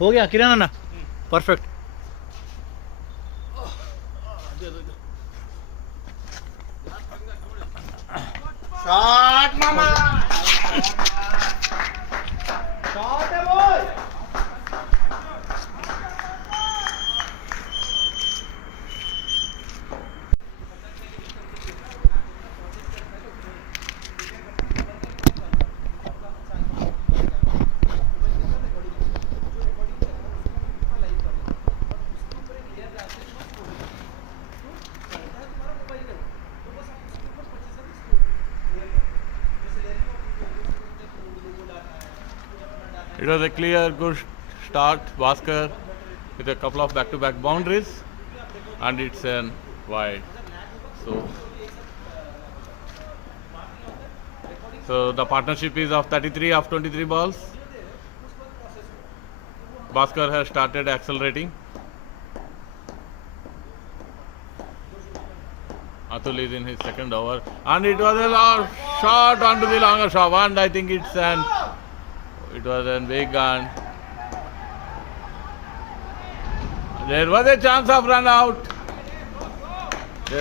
हो गया किरण ना परफेक्ट शॉट मामा शॉट है बोल It was a clear, good start, Bhaskar, with a couple of back-to-back boundaries, and it's an wide. So the partnership is of 33 of 23 balls. Bhaskar has started accelerating. Atul is in his second over, and it was a long shot onto the longer shot, and I think it was a big gun. There was a chance of run out. They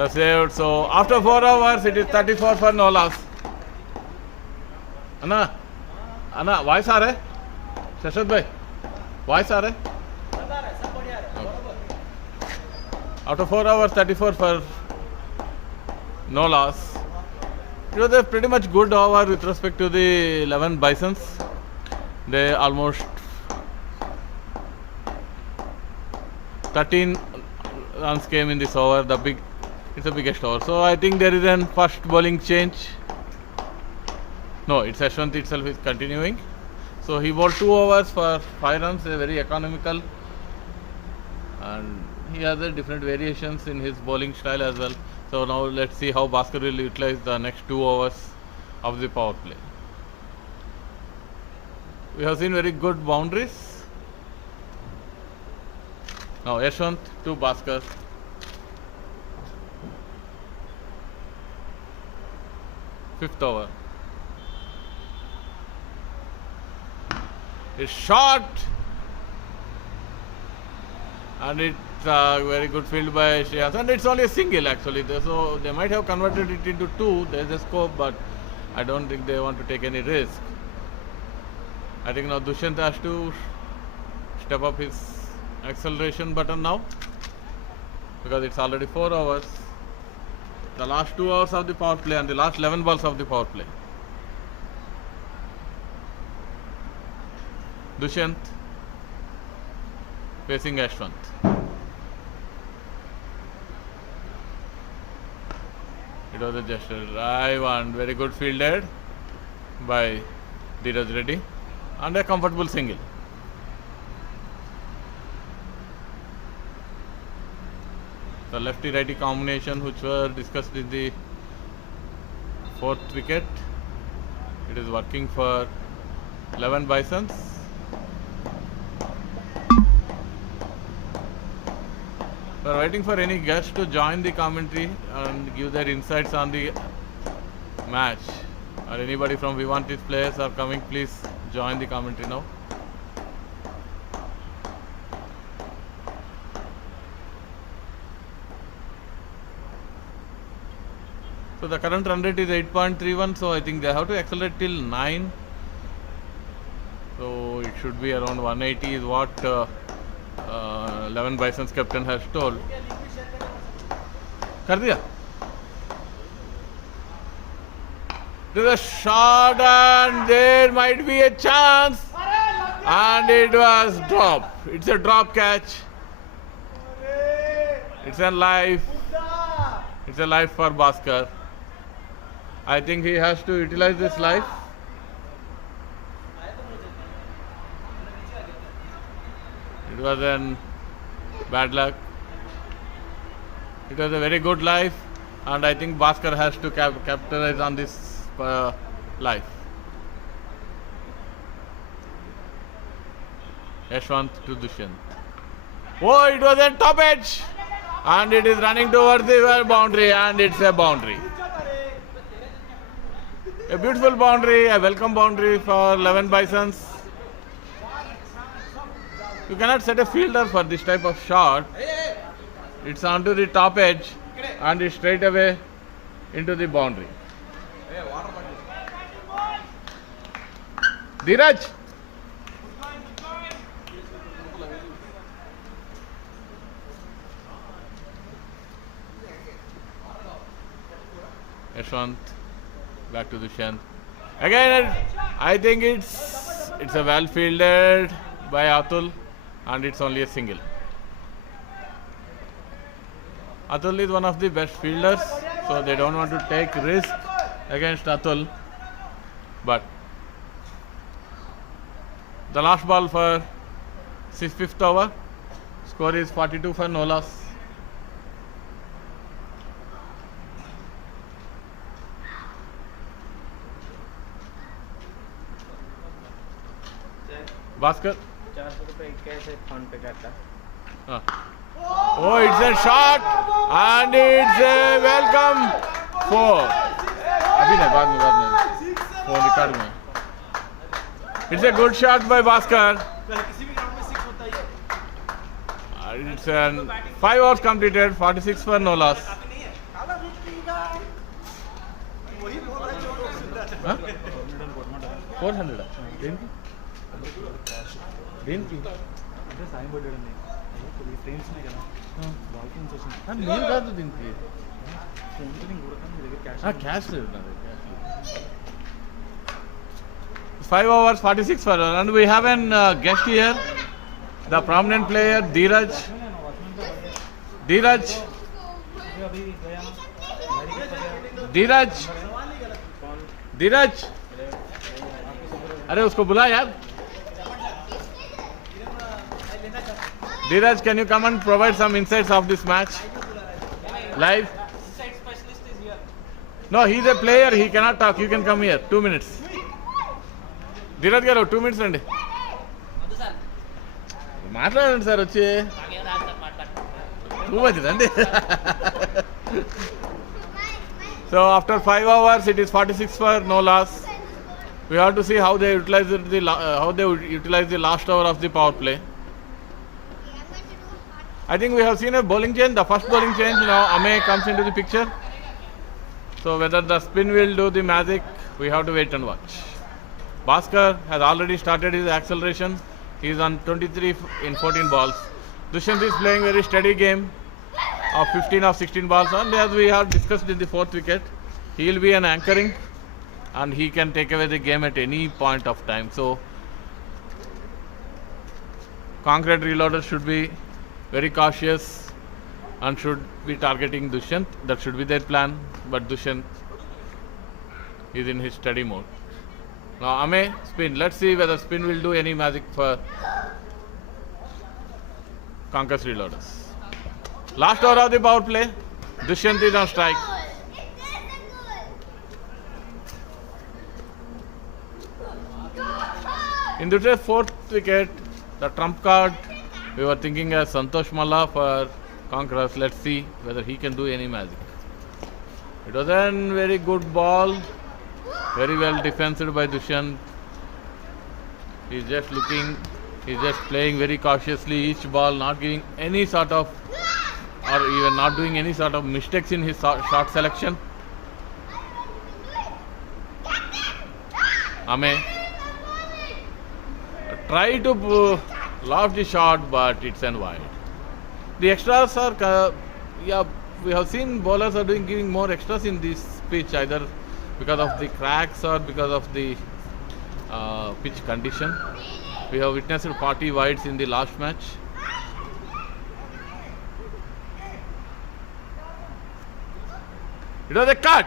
are saved. So after 4 hours, it is 34 for no loss. Anna, voice आ रहा है? शशद भाई, voice आ रहा है? After 4 hours, 34 for no loss. It was a pretty much good over with respect to the 11 Bisons. They almost 13 runs came in this over. It's the biggest over. So I think there is an first bowling change. No, it's Ashwant itself is continuing. So he bowled 2 overs for 5 runs, very economical, and he has different variations in his bowling style as well. So now let's see how Bhaskar will utilize the next 2 overs of the power play. We have seen very good boundaries. Now Yashwant to Bhaskar. Fifth over. It's shot, and it's very good field by Shreyas, and it's only a single actually. So they might have converted it into 2. There's a scope, but I don't think they want to take any risk. I think now Dushyant has to step up his acceleration button now, because it's already 4 hours. The last 2 hours of the power play and the last 11 balls of the power play. Dushyant facing Ashwant. It was a just a drive and very good fielded by Dheeraj Reddy, and a comfortable single. The lefty-righty combination which were discussed in the 4th wicket, it is working for 11 Bisons. We are waiting for any guests to join the commentary and give their insights on the match. Or anybody from Vivantis players are coming, please join the commentary now. So the current run rate is 8.31, so I think they have to accelerate till 9. So it should be around 180 is what 11 Bison's captain has told. कर दिया. There's a shot and there might be a chance, and it was drop. It's a drop catch. It's a life. It's a life for Bhaskar. I think he has to utilize this life. It was a bad luck. It was a very good life, and I think Bhaskar has to capitalize on this life. Yashwant to Dushyant. Oh, it was a top edge, and it is running towards the boundary, and it's a boundary. A beautiful boundary, a welcome boundary for 11 Bisons. You cannot set a fielder for this type of shot. It's onto the top edge and it's straight away into the boundary. Dheeraj. Yashwant. Back to Dushyant. Again, I think it's a well fielded by Atul and it's only a single. Atul is one of the best fielders, so they don't want to take risk against Atul. But the last ball for fifth over, score is 42 for no loss. Bhaskar. Oh, it's a shot and it's a welcome 4. अभी नहीं, बाद में 4 record में. It's a good shot by Bhaskar. It's 5 overs completed, 46 for no loss. Huh? 400. దేనికి అంటే సాయం పడ్డాడండి ఫ్రెండ్స్నే కదా వాళ్ళకి వచ్చింది నేను కాదు దీనికి క్యాష్ లేదు నా దగ్గర. 5 overs 46 for and we have an guest here, the prominent player Dheeraj. अरे उसको बुला यार. Dheeraj, can you come and provide some insights of this match? Live? Insight specialist is here. No, he's a player. He cannot talk. You can come here. 2 minutes. Dheeraj garu, 2 minutes రండి. మాట్లాడండి sir వచ్చి. Too much రండి. So after 5 hours, it is 46 for no loss. We have to see how they utilize the last hour of the power play. I think we have seen a bowling change, the first bowling change. Now Ame comes into the picture. So whether the spin will do the magic, we have to wait and watch. Bhaskar has already started his acceleration. He is on 23 in 14 balls. Dushyant is playing very steady game of 15 of 16 balls. And as we have discussed in the 4th wicket, he will be an anchoring and he can take away the game at any point of time. So Conquerors reloaders should be very cautious and should be targeting Dushyant. That should be their plan. But Dushyant is in his steady mode. Now Ame spin. Let's see whether spin will do any magic for Conquerors reloaders. Last over of the power play. Dushyant is on strike. In the 4th wicket, the trump card, we were thinking as Santosh Malla for Conquerors. Let's see whether he can do any magic. It was a very good ball, very well defended by Dushyant. He's just playing very cautiously each ball, not giving any sort of, or even not doing any sort of mistakes in his shot selection. Ame try to loft the shot, but it's an wide. The extras are, we have seen bowlers are giving more extras in this pitch, either because of the cracks or because of the pitch condition. We have witnessed 40 wides in the last match. It was a cut.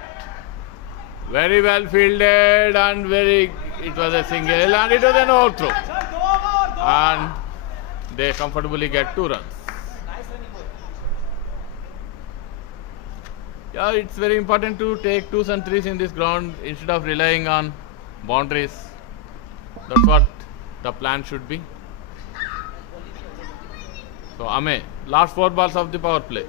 Very well fielded and it was a single and it was an overthrow. And they comfortably get 2 runs. Yeah, it's very important to take 2s and 3s in this ground instead of relying on boundaries. That's what the plan should be. So Ame, last 4 balls of the power play.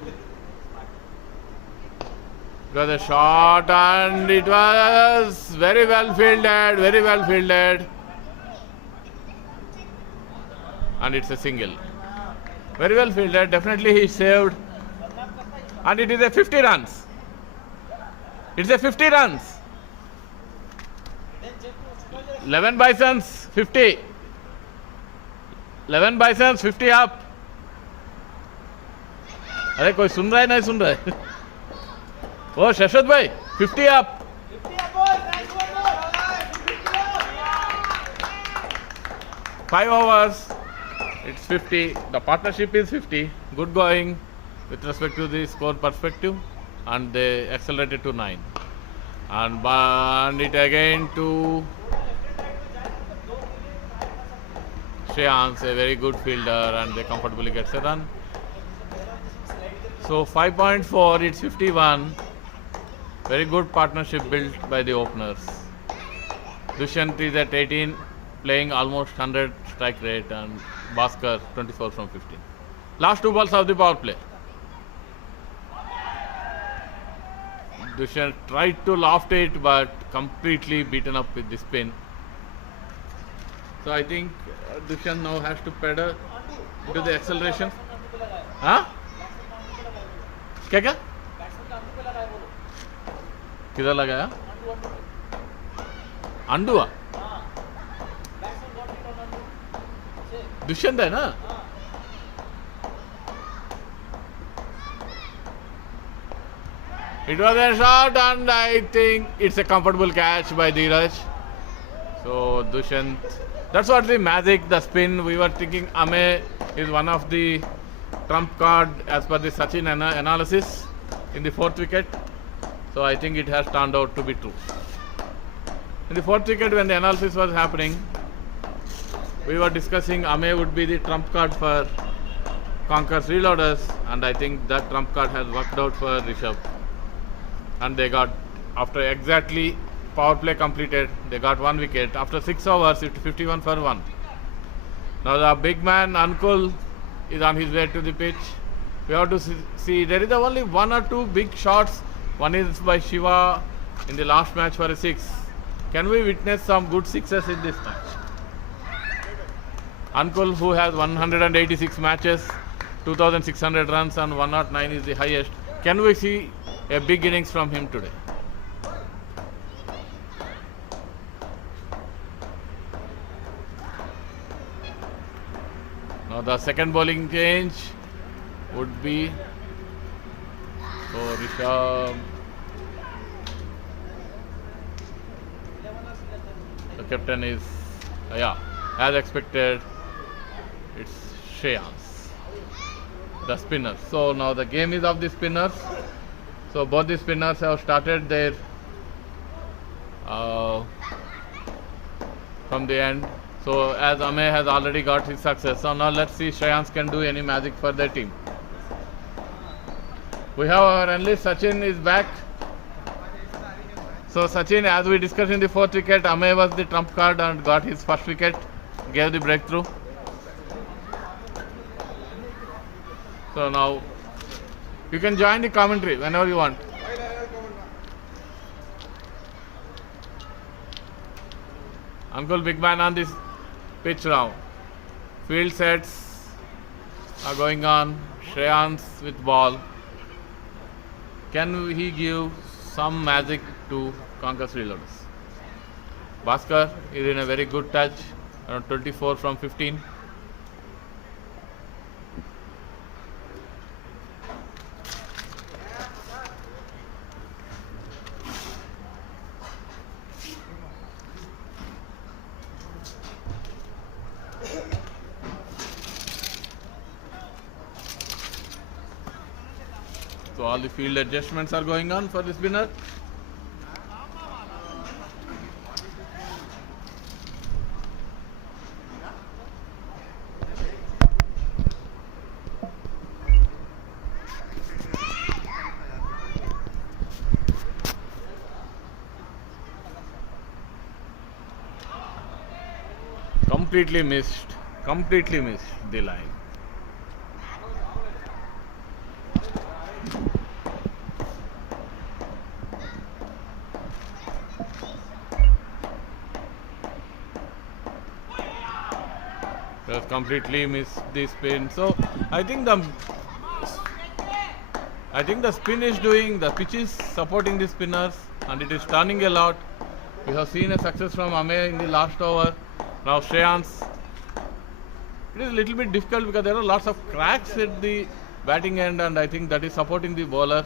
It was a shot and it was very well fielded, very well fielded. And it's a single. Very well fielded, definitely he saved. And it is a 50 runs. It's a 50 runs. 11 Bisons, 50. 11 Bisons, 50 up. अरे कोई सुन रहा है नहीं सुन रहा है ओ शशवत भाई 50 up 5 overs it's 50 the partnership is 50 good going with respect to the score perspective and they accelerated to 9 and burned it again to Shreyans, a very good fielder, and they comfortably gets a run. So 5.4, it's 51. Very good partnership built by the openers. Dushyant is at 18, playing almost 100 strike rate, and Bhaskar 24 from 15. Last 2 balls of the power play. Dushyant tried to loft it, but completely beaten up with the spin. So I think Dushyant now has to pedal into the acceleration. Huh? क्या क्या किधर लगाया अंडुआ दुष्यंत है ना it was a shot and I think it's a comfortable catch by Dheeraj. So Dushyant, that's what the magic, the spin. We were thinking Ame is one of the trump card as per the Sachin analysis in the 4th wicket. So I think it has turned out to be true. In the 4th wicket, when the analysis was happening, we were discussing Ame would be the trump card for Conquerors reloaders, and I think that trump card has worked out for Rishabh. And they got, after exactly power play completed, they got 1 wicket. After 6 overs, it's 51 for 1. Now the big man, Ankul, is on his way to the pitch. We have to see there is only 1 or 2 big shots. One is by Shiva in the last match for a 6. Can we witness some good sixes in this match? Ankul, who has 186 matches, 2,600 runs and 109 is the highest. Can we see a big innings from him today? Now the second bowling change would be for Rishabh. The captain is, as expected, it's Shreyans, the spinners. So now the game is of the spinners. So both the spinners have started their from the end. So as Ame has already got his success, so now let's see Shreyans can do any magic for their team. We have our analyst Sachin is back. So Sachin, as we discussed in the 4th wicket, Ame was the trump card and got his first wicket, gave the breakthrough. So now you can join the commentary whenever you want. Uncle Big Man on this pitch now. Field sets are going on. Shreyans with ball. Can he give some magic to Conquerors reloaders? Bhaskar is in a very good touch, around 24 from 15. So all the field adjustments are going on for the spinner. Completely missed the line. has completely missed the spin. So I think the spin is doing, the pitch is supporting the spinners and it is turning a lot. We have seen a success from Ame in the last over. Now Shreyans. It is a little bit difficult because there are lots of cracks at the batting end and I think that is supporting the bowler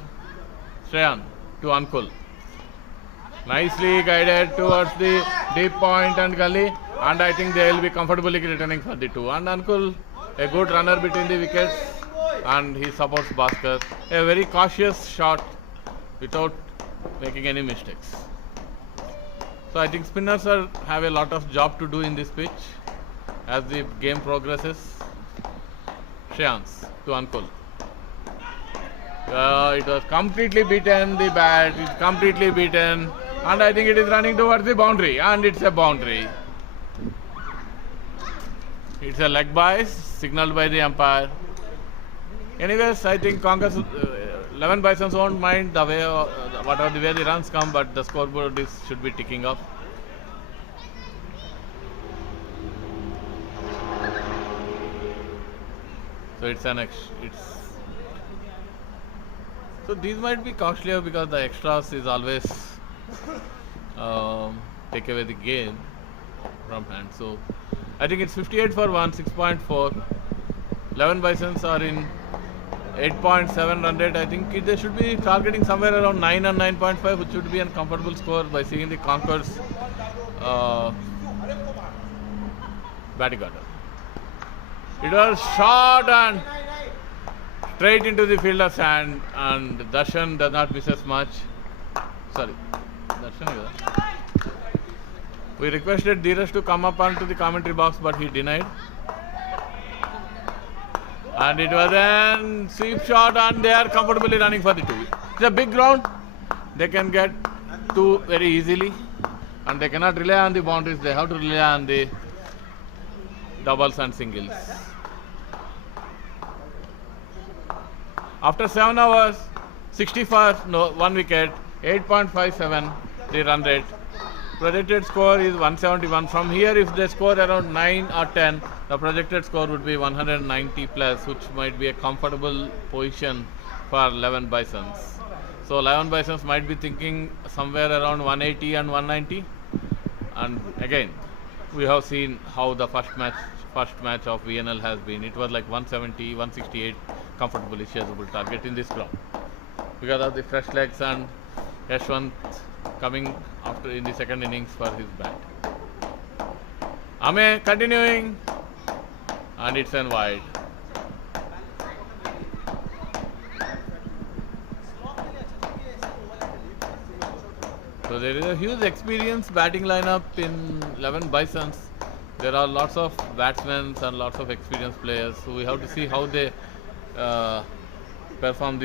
Shreyan to Ankul. Nicely guided towards the deep point and gully and I think they will be comfortably returning for the 2. And Ankul, a good runner between the wickets and he supports Bhaskar. A very cautious shot without making any mistakes. So I think spinners have a lot of job to do in this pitch as the game progresses. Shreyans to Ankul. It was completely beaten, the bat is completely beaten and I think it is running towards the boundary and it's a boundary. It's a leg by, signaled by the umpire. Anyways, I think Conquerors 11 Bisons won't mind the way, whatever the way the runs come, but the scoreboard should be ticking up. So so these might be costlier because the extras is always take away the game from hand. So I think it's 58 for 1, 6.4. 11 Bisons are in 8.7 run rate. I think they should be targeting somewhere around 9 and 9.5, which would be a comfortable score by seeing the Conquerors batting order. It was shot and straight into the fielder's hand and Darshan does not miss as much. Sorry, Darshan. We requested Dheeraj to come up onto the commentary box but he denied. And it was a sweep shot and they are comfortably running for the 2. It's a big ground. They can get 2 very easily and they cannot rely on the boundaries. They have to rely on the doubles and singles. After 7 overs, 64, 1 wicket, 8.57 the run rate. Projected score is 171. From here, if they score around 9 or 10, the projected score would be 190 plus, which might be a comfortable position for 11 Bisons. So 11 Bisons might be thinking somewhere around 180 and 190. And again, we have seen how the first match of VNL has been. It was like 170, 168 comfortably chaseable target in this ground because of the fresh legs and Yashwant coming after in the second innings for his bat. Ame continuing and it's an wide. So there is a huge experience batting lineup in 11 Bisons. There are lots of batsmen and lots of experienced players. So we have to see how they perform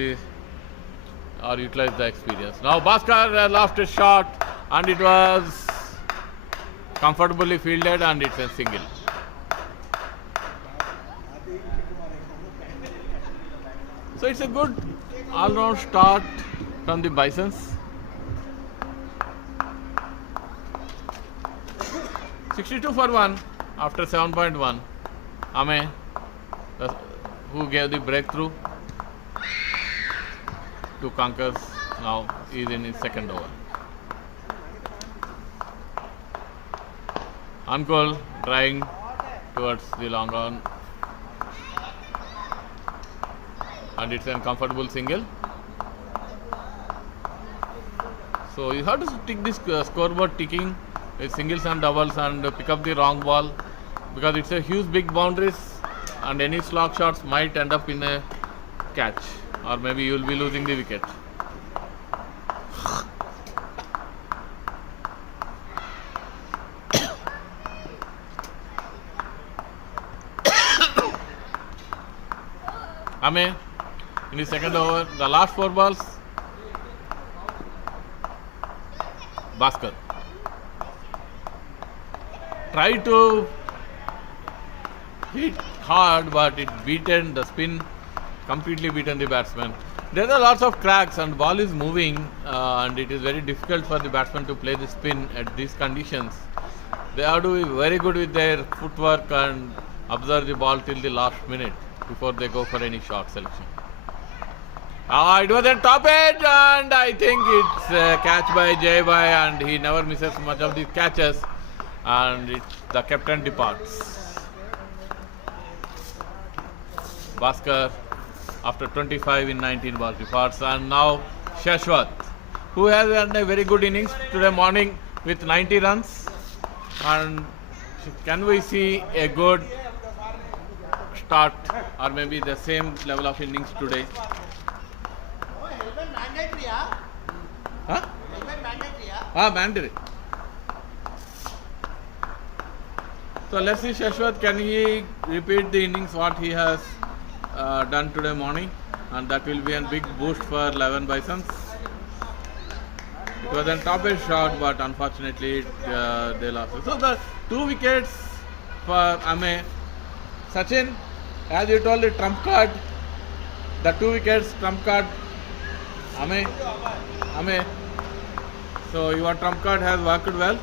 or utilize the experience. Now Bhaskar lost a shot and it was comfortably fielded and it's a single. So it's a good all-round start from the Bisons. 62 for 1 after 7.1. Ame, who gave the breakthrough to Conquerors, now is in his second over. Ankul trying towards the long on and it's a comfortable single. So you have to tick this scoreboard ticking with singles and doubles and pick up the wrong ball because it's a huge big boundaries and any slog shots might end up in a catch or maybe you will be losing the wicket. Ame in the second over, the last 4 balls, Bhaskar tried to hit hard but it beaten the spin, completely beaten the batsman. There are lots of cracks and ball is moving and it is very difficult for the batsman to play the spin at these conditions. They have to be very good with their footwork and observe the ball till the last minute before they go for any shot selection. It was a top edge, and I think it's a catch by Jay Bhai, and he never misses much of these catches, and the captain departs. Bhaskar, after 25 in 19 balls, departs, and now Shashwat, who has had a very good innings today morning with 90 runs, and can we see a good start or maybe the same level of innings today? Huh? Mandatory. So let's see Shashwat, can he repeat the innings what he has done today morning, and that will be a big boost for 11 Bisons. It was a top edge shot, but unfortunately they lost. So the 2 wickets for Ame. Sachin, as you told, the trump card, the 2 wickets trump card. Ame. So your trump card has worked well.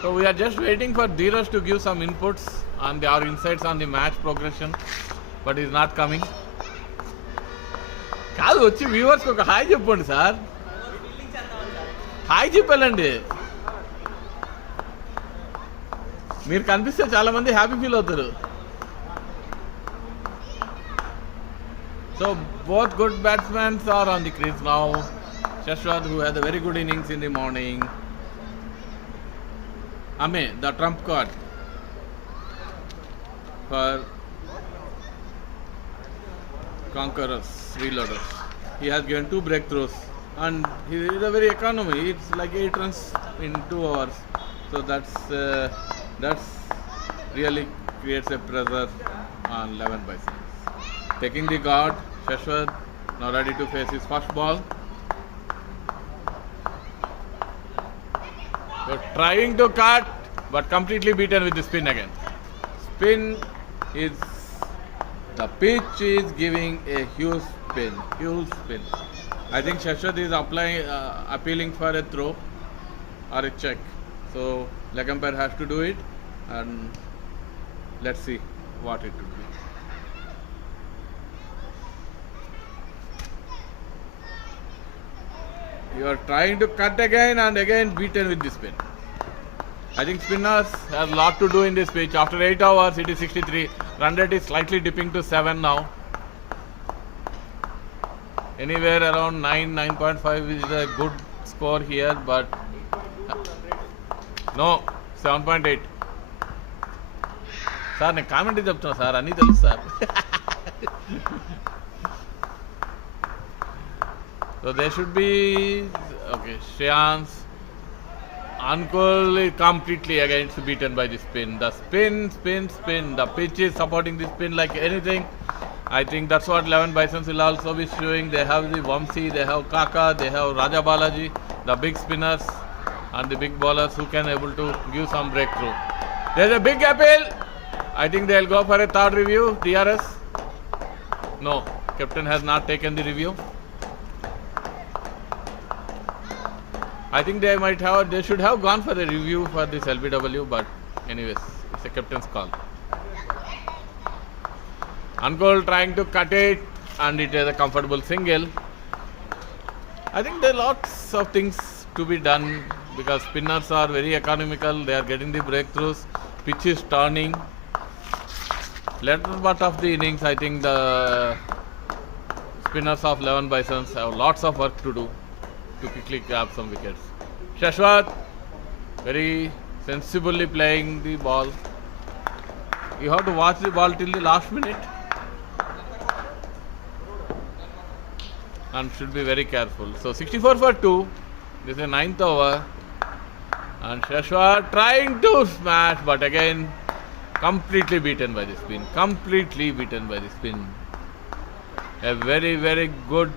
So we are just waiting for Dheeraj to give some inputs on our insights on the match progression, but he's not coming. కాదు వచ్చి వ్యూవర్స్కి ఒక hi చెప్పండి sir. Hi చెప్పాలండి. మీరు కనిపిస్తే చాలా మంది హ్యాపీ ఫీల్ అవుతారు. So both good batsmen are on the crease now. Shashwat, who had a very good innings in the morning. Ame, the trump card for Conquerors, Reloaders. He has given 2 breakthroughs, and he is a very economy. It's like 8 runs in 2 hours. So that's really creates a pressure on 11 Bison. Taking the guard, Shashwat now ready to face his first ball. So trying to cut, but completely beaten with the spin again. Spin is, the pitch is giving a huge spin. I think Shashwat is appealing for a throw or a check. So leg umpire has to do it, and let's see what it would be. You are trying to cut again and again, beaten with the spin. I think spinners have a lot to do in this pitch. After 8 hours, it is 63. Run rate is slightly dipping to 7 now. Anywhere around 9.5 is a good score here, but no, 7.8. Sir, నేను comment చెప్తున్నా sir, అన్నీ తెలుసు sir. So there should be, okay, Shreyans, Ankul is completely against beaten by the spin. The spin. The pitch is supporting the spin like anything. I think that's what 11 Bisons will also be showing. They have the Vamsi, they have Kaka, they have Raja Balaji, the big spinners and the big bowlers who can able to give some breakthrough. There's a big appeal. I think they'll go for a 3rd review. DRS? No, captain has not taken the review. I think they should have gone for a review for this LBW, but anyways, it's a captain's call. Ankul trying to cut it, and it is a comfortable single. I think there are lots of things to be done because spinners are very economical. They are getting the breakthroughs. Pitch is turning. Later part of the innings, I think the spinners of 11 Bisons have lots of work to do to quickly grab some wickets. Shashwat very sensibly playing the ball. You have to watch the ball till the last minute and should be very careful. So 64 for 2. This is the 9th over, and Shashwat trying to smash, but again completely beaten by the spin. A very good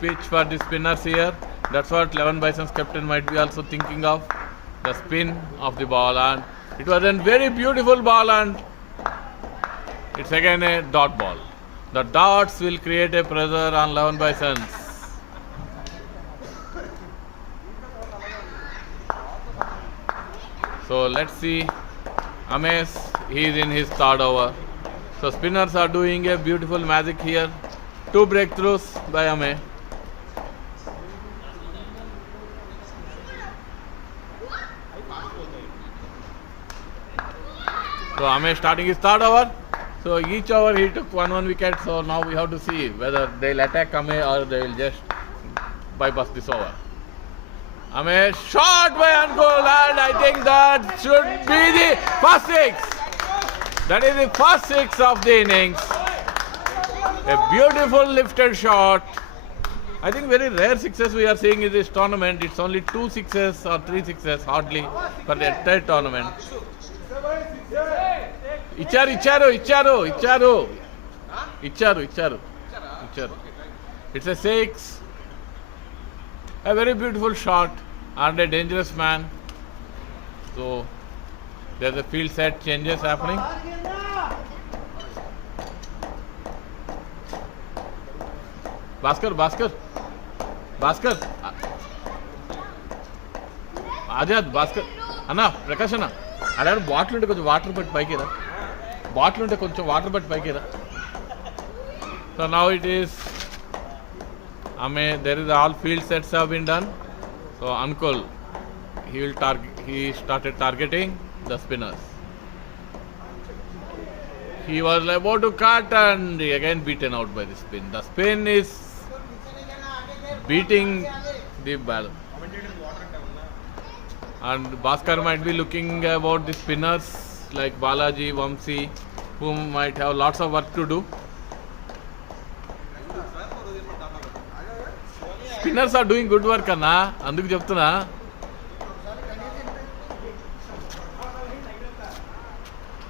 pitch for the spinners here. That's what 11 Bison's captain might be also thinking of, the spin of the ball, and it was a very beautiful ball, and it's again a dot ball. The dots will create a pressure on 11 Bisons. So let's see. Ames, he is in his third over. So spinners are doing a beautiful magic here. 2 breakthroughs by Ame. So Ame starting his third over. So each over he took one wicket. So now we have to see whether they'll attack Ame or they will just bypass this over. Ame shot by Angul, and I think that should be the first 6. That is the first 6 of the innings. A beautiful lifted shot. I think very rare sixes we are seeing in this tournament. It's only 2 sixes or 3 sixes hardly for the entire tournament. Icharu. It's a 6. A very beautiful shot and a dangerous man. So there's a field set changes happening. Bhaskar. Ajad, Bhaskar. Anna, Prakash Anna. Ada bottle unte konచెం water but paiki ra. Bottle unte konచెం water but paiki ra. So now it is Ame, there is all field sets have been done. So Ankul, he started targeting the spinners. He was about to cut and again beaten out by the spin. The spin is beating the ball. And Bhaskar might be looking about the spinners like Balaji, Vamsi, who might have lots of work to do. Spinners are doing good work, Anna. Anduku cheptuna.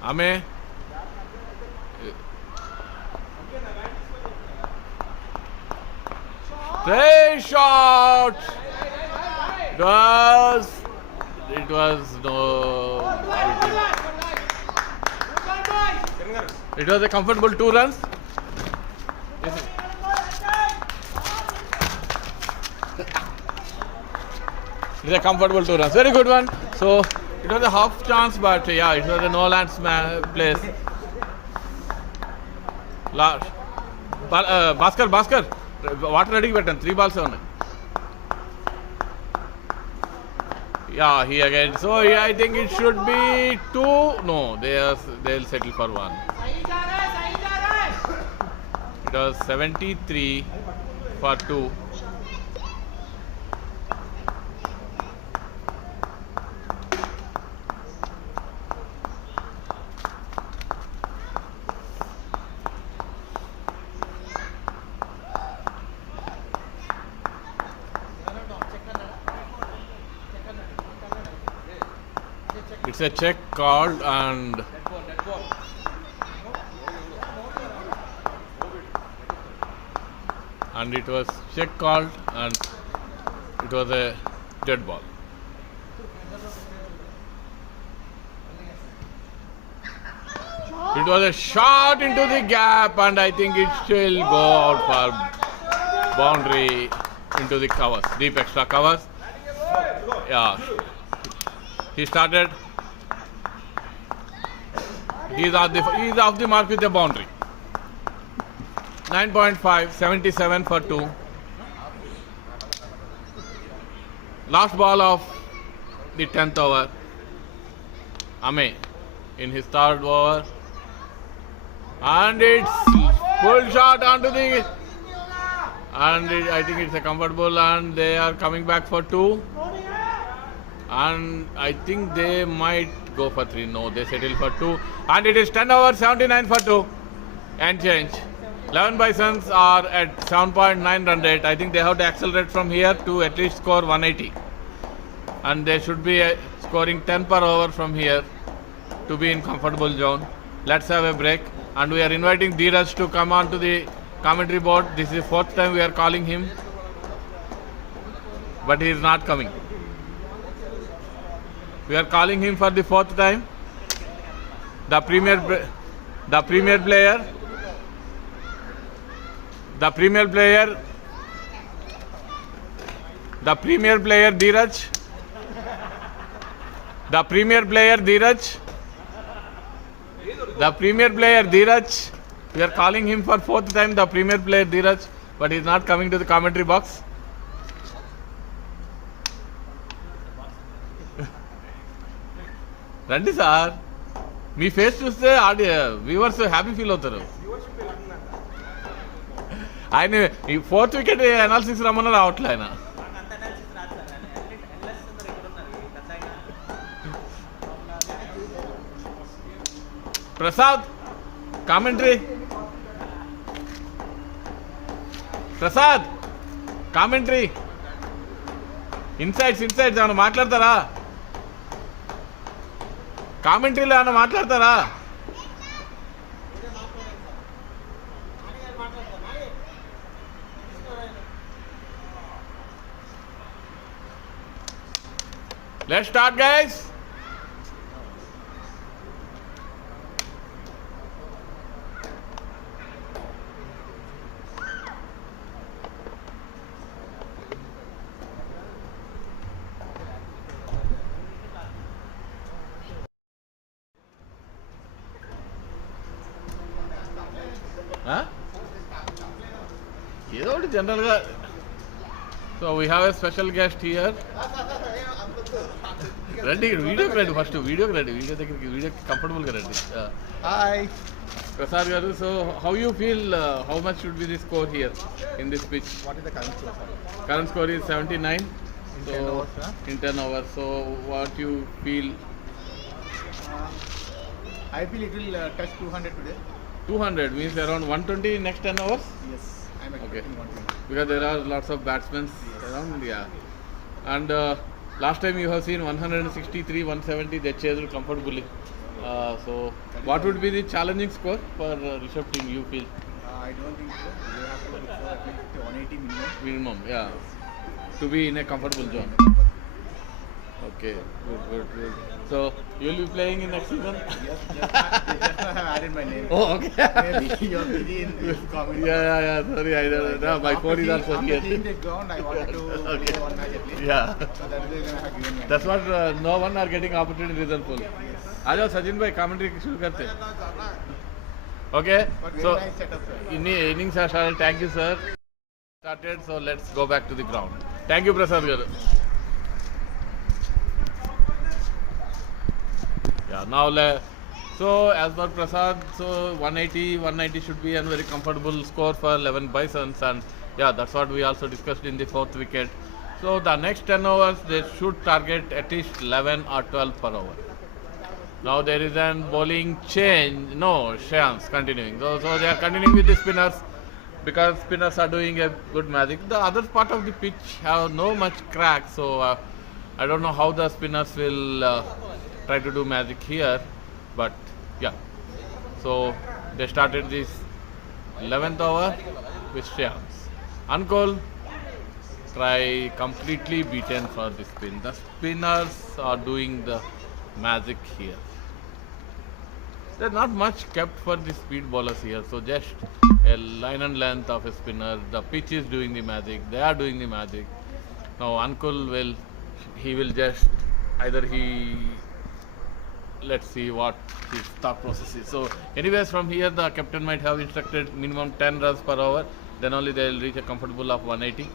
Ame. Straight shot. It was no. It was a comfortable 2 runs. It's a comfortable 2 runs. Very good one. So it was a half chance, but yeah, it was a no lands place. Last. Bhaskar. Water ready button. 3 balls on it. Yeah, he again. So yeah, I think it should be 2. No, they'll settle for 1. It was 73 for 2. It's a check called and it was check called and it was a dead ball. It was a shot into the gap and I think it will go out for boundary into the covers, deep extra covers. Yeah, he started. He's off the mark with the boundary. 9.5, 77 for 2. Last ball of the 10th over. Ame in his 3rd over. And it's full shot onto the... And I think it's a comfortable and they are coming back for 2. And I think they might go for 3. No, they settle for 2. And it is 10 over 79 for 2. And change. 11 Bisons are at 7.9 run rate. I think they have to accelerate from here to at least score 180. And they should be scoring 10 per over from here to be in comfortable zone. Let's have a break. And we are inviting Dheeraj to come on to the commentary board. This is the 4th time we are calling him. But he is not coming. We are calling him for the 4th time. The premier player Dheeraj. The premier player Dheeraj. The premier player Dheeraj. We are calling him for fourth time, the premier player Dheeraj, but he is not coming to the commentary box. రండి sir, మీ face చూస్తే viewers happy feel అవుతారు. ఆయన ఈ fourth wicket analysis రమ్మన్నా రావట్లే ఆయన. Prasad commentary. Prasad commentary. Insides ఏమన్నా మాట్లాడతారా? కామెంటరీలో ఏమన్నా మాట్లాడతారా? Let's start, guys. ఏదో ఒకటి జనరల్గా. So we have a special guest here. రండి వీడియోకి రండి, ఫస్ట్ వీడియోకి రండి, వీడియో దగ్గరికి, వీడియోకి కంఫర్టబుల్గా రండి. హాయ్ ప్రసాద్ గారు, so how you feel, how much should be the score here in this pitch? What is the current score sir? Current score is 79 In 10 overs, huh? in 10 overs. So what you feel? I feel it will touch 200 today. 200 means around 120 in next 10 overs? Yes, I'm Okay. expecting 120. Because there are lots of batsmen around, yeah. And last time you have seen 163, 170, they chased comfortably. So what would be the challenging score for Rishabh team, you feel? I don't think so. They have to look for at least 180 minimum. Minimum, yeah. To be in a comfortable zone. Okay, good. So you will be playing in next season? Yes, just now I have added my name. Oh, okay. Maybe you're busy in this comment. Yeah. Sorry, I don't know. My phone is also After here. seeing the ground, I wanted to Okay. play one match at least. Yeah. So that is the reason I have given my That's what no one are getting opportunity reason for. आ जाओ सचिन भाई, commentary शुरू करते हैं. Okay. But very So nice setup, sir. innings are started. Thank you, sir. Started. So let's go back to the ground. Thank you, Prasad garu. Yeah. Now so as per Prasad, so 180 should be a very comfortable score for 11 Bisons, and yeah, that's what we also discussed in the fourth wicket. So the next 10 overs they should target at least 11 or 12 per over. Now there is an bowling change. No, Shreyan's continuing. So they are continuing with the spinners because spinners are doing a good magic. The other part of the pitch have no much crack, so I don't know how the spinners will try to do magic here. But yeah, so they started this 11th over with Shreyan's. Uncle try completely beaten for the spin. The spinners are doing the magic here. There's not much kept for the speed bowlers here, so just a line and length of a spinner. The pitch is doing the magic. They are doing the magic. Now Uncle will just either let's see what his thought process is. So anyways, from here the captain might have instructed minimum 10 runs per over. Then only they will reach a comfortable of 180.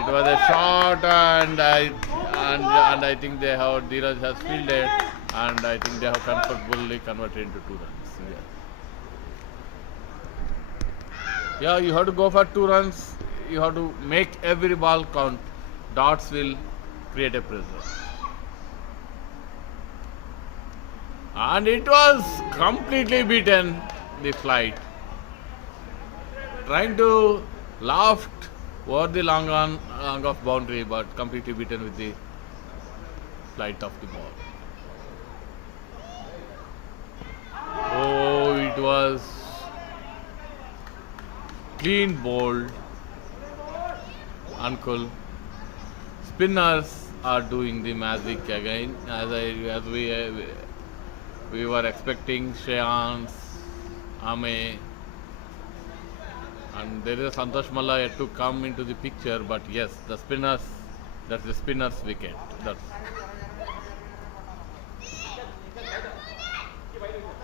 It was a shot, and I think Dheeraj has fielded, and I think they have comfortably converted into 2 runs. Yeah, you have to go for 2 runs. You have to make every ball count. Dots will create a pressure. And it was completely beaten, the flight. Trying to loft over the long off boundary, but completely beaten with the flight of the ball. Oh, it was clean bowled. Uncle. Spinners are doing the magic again, as we were expecting. Shreyans, Ame, and there is Santosh Malla yet to come into the picture, but yes, the spinners, that's the spinners wicket.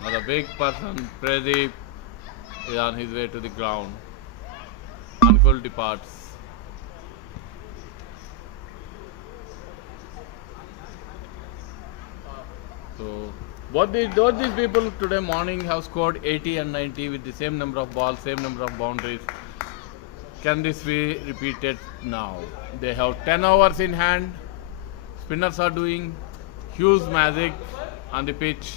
Now the big person, Pradeep, is on his way to the ground. Ankul departs. So both these people today morning have scored 80 and 90 with the same number of balls, same number of boundaries. Can this be repeated now? They have 10 overs in hand. Spinners are doing huge magic on the pitch.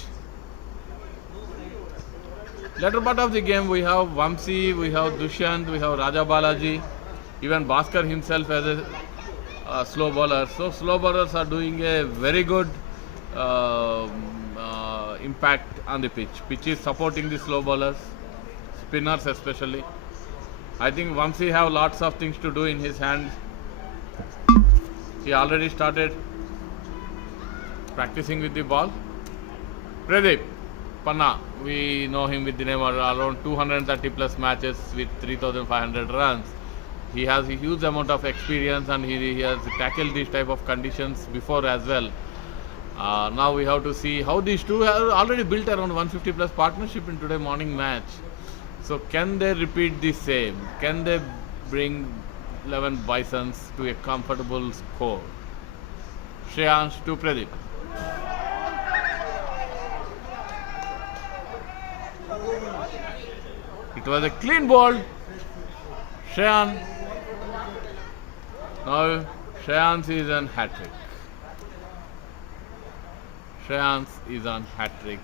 Later part of the game, we have Vamsi, we have Dushyant, we have Raja Balaji, even Bhaskar himself as a slow bowler. So slow bowlers are doing a very good impact on the pitch. Pitch is supporting the slow bowlers, spinners especially. I think Vamsi have lots of things to do in his hands. He already started practicing with the ball. Pradeep Panna, we know him with the name of around 230 plus matches with 3,500 runs. He has a huge amount of experience and he has tackled these type of conditions before as well. Now we have to see how these two have already built around 150 plus partnership in today morning match. So can they repeat the same? Can they bring 11 Bisons to a comfortable score? Shreyans to Pradeep. It was a clean ball. Shreyan. Now Shreyans is on hat-trick. Shreyans is on hat-trick.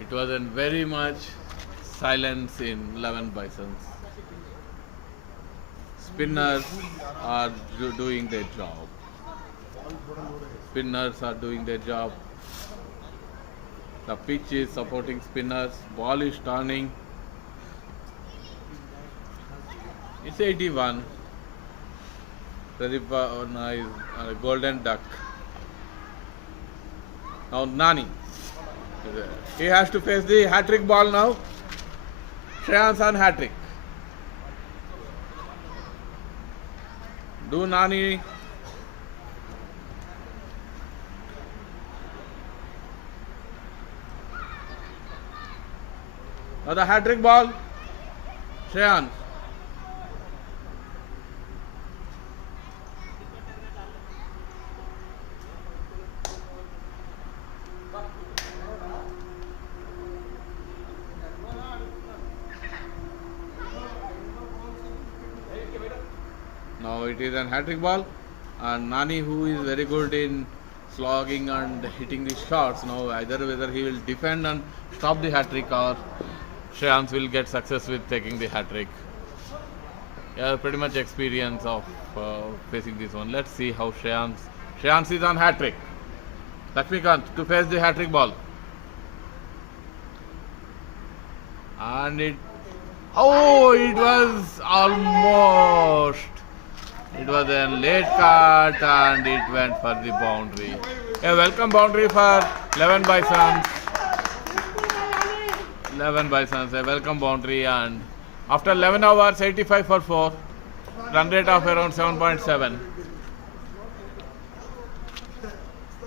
It was in very much silence in 11 Bisons. Spinners are doing their job. Spinners are doing their job. The pitch is supporting spinners. Ball is turning. It's 81. Pradeep is a golden duck. Now Nani. He has to face the hat-trick ball now. Shreyans on hat-trick. Do Nani. Now the hat-trick ball. Shreyans. Now it is an hat-trick ball, and Nani, who is very good in slogging and hitting the shots, now either whether he will defend and stop the hat-trick or Shreyans will get success with taking the hat-trick. Yeah, pretty much experience of facing this one. Let's see how Shreyans is on hat-trick. Lakshmikant to face the hat-trick ball. And it was almost. It was a late cut and it went for the boundary. A welcome boundary for 11 Bisons. 11 Bisons, a welcome boundary, and after 11 overs, 85 for 4. Run rate of around 7.7.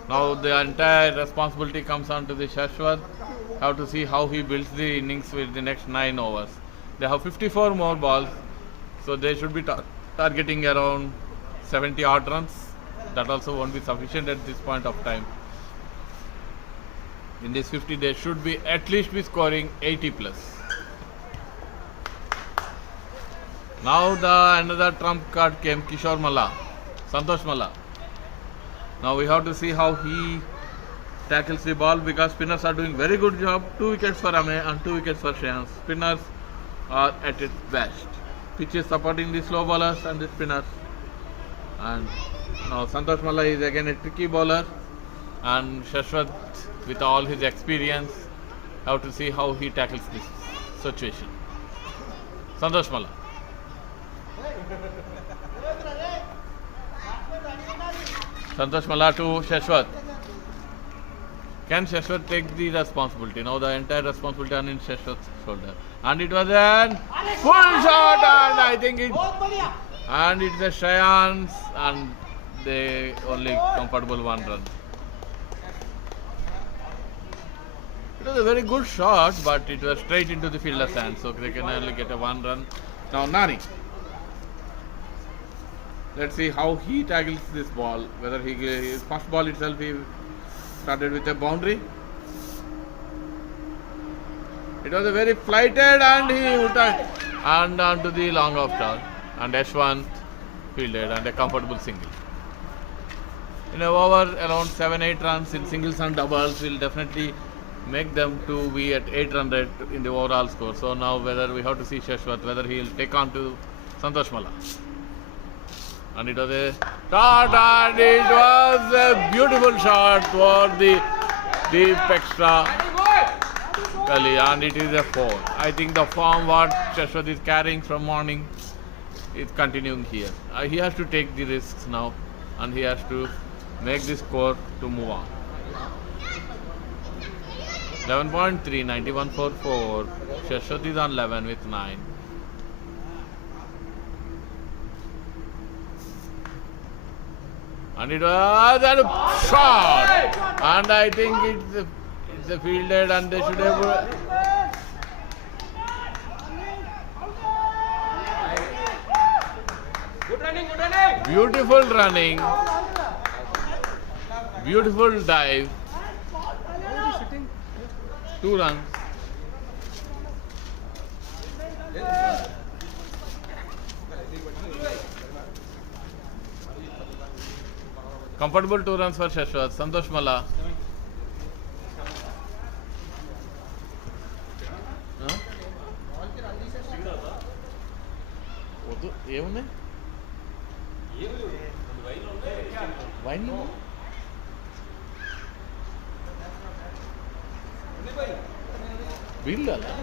Now the entire responsibility comes on to the Shashwat. Have to see how he builds the innings with the next 9 overs. They have 54 more balls, so they should be targeting around 70 odd runs. That also won't be sufficient at this point of time. In this 50, they should be at least be scoring 80 plus. Now another trump card came, Kishore Malla, Santosh Malla. Now we have to see how he tackles the ball, because spinners are doing very good job. 2 wickets for Ame and 2 wickets for Shreyans. Spinners are at its best. Pitch is supporting the slow bowlers and the spinners. And now Santosh Malla is again a tricky bowler, and Shashwat, with all his experience, have to see how he tackles this situation. Santosh Malla. Santosh Malla to Shashwat. Can Shashwat take the responsibility? Now the entire responsibility on in Shashwat's shoulder. And it was a full shot, and I think And it's a Shreyans and they only comfortable 1 run. It was a very good shot, but it was straight into the fielder's hand, so they can only get a 1 run. Now Nani. Let's see how he tackles this ball. Whether his first ball itself he started with a boundary. It was a very flighted and he would and onto the long off turn. And Ashwant fielded and a comfortable single. In an over around 7-8 runs in singles and doubles will definitely make them to be at 8 run rate in the overall score. So now whether we have to see Shashwat whether he will take on to Santosh Malla. And it was a shot and it was a beautiful shot for the deep extra gully and it is a 4. I think the form what Shashwat is carrying from morning is continuing here. He has to take the risks now and he has to make the score to move on. 11.3, 91.44. Shashwat is on 11 with 9. And it was a shot. And I think it's a fielded and they should have. Good running, good running. Beautiful running. Beautiful dive. 2 runs. Comfortable 2 runs for Shashwat. Santosh Malla. ఏమున్నాయి wine వీళ్ళు అలా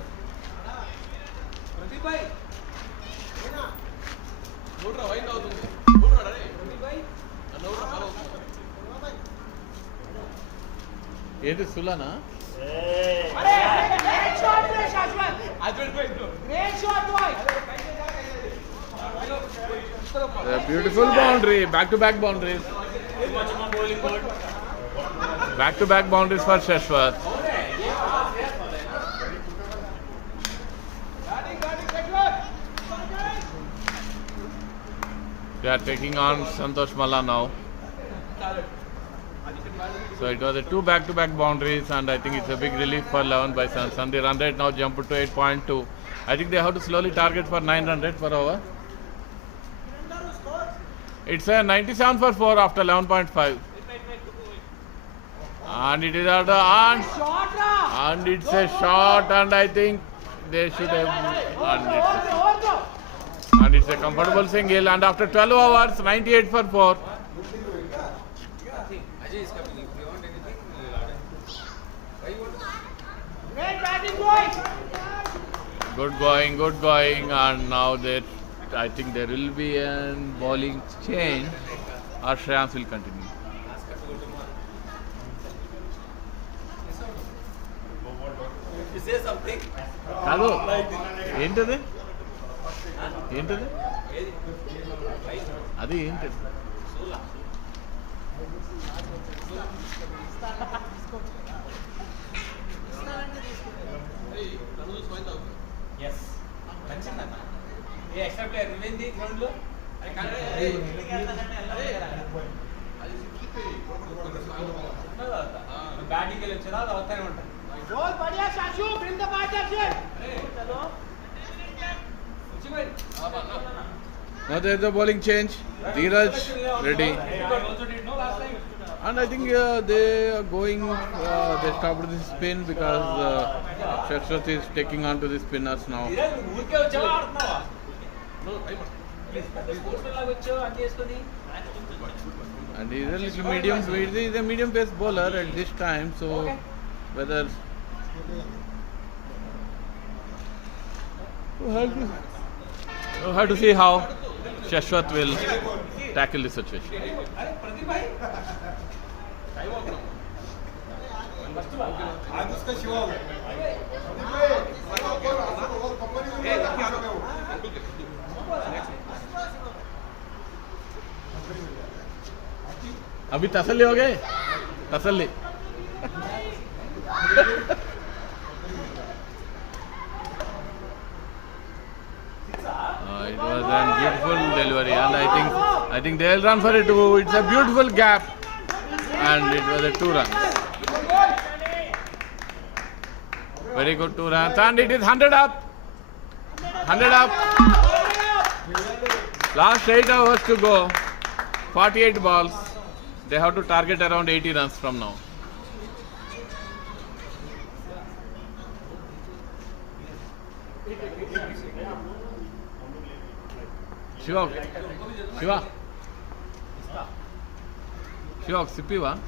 ఏంటి సులానా beautiful boundary, back-to-back boundaries. Back-to-back boundaries for Shashwat. They are taking on Santosh Malla now. So it was a 2 back-to-back boundaries and I think it's a big relief for 11 Bison. And the run rate now jumped to 8.2. I think they have to slowly target for 9 run rate per over. It's a 97 for 4 after 11.5. And it is at the and it's a shot and I think they should have and it's a comfortable single and after 12 overs 98 for 4. Good going and now that I think there will be a bowling change or Shreyans will continue. You say something? కాదు ఏంటది ఏంటది అది ఏంటది Yes. Extra player, remain the ground low. Batting के लिए चला तो होता नहीं होता. बहुत बढ़िया शाशु, bring the partnership. चलो. Now there is a bowling change. Dheeraj ready. And I think they are going, they stopped the spin because Shashwat is taking on to the spinners now. And he is a little medium, he is a medium pace bowler at this time, so whether we'll have to see how Shashwat will tackle the situation. अभी तसल्ली हो गए तसल्ली it was a beautiful delivery and I think they'll run for it too. It's a beautiful gap and it was a 2 runs. Very good 2 runs and it is 100 up. 100 up. Last 8 hours to go. 48 balls. They have to target around 80 runs from now. Shiva, Sipiva.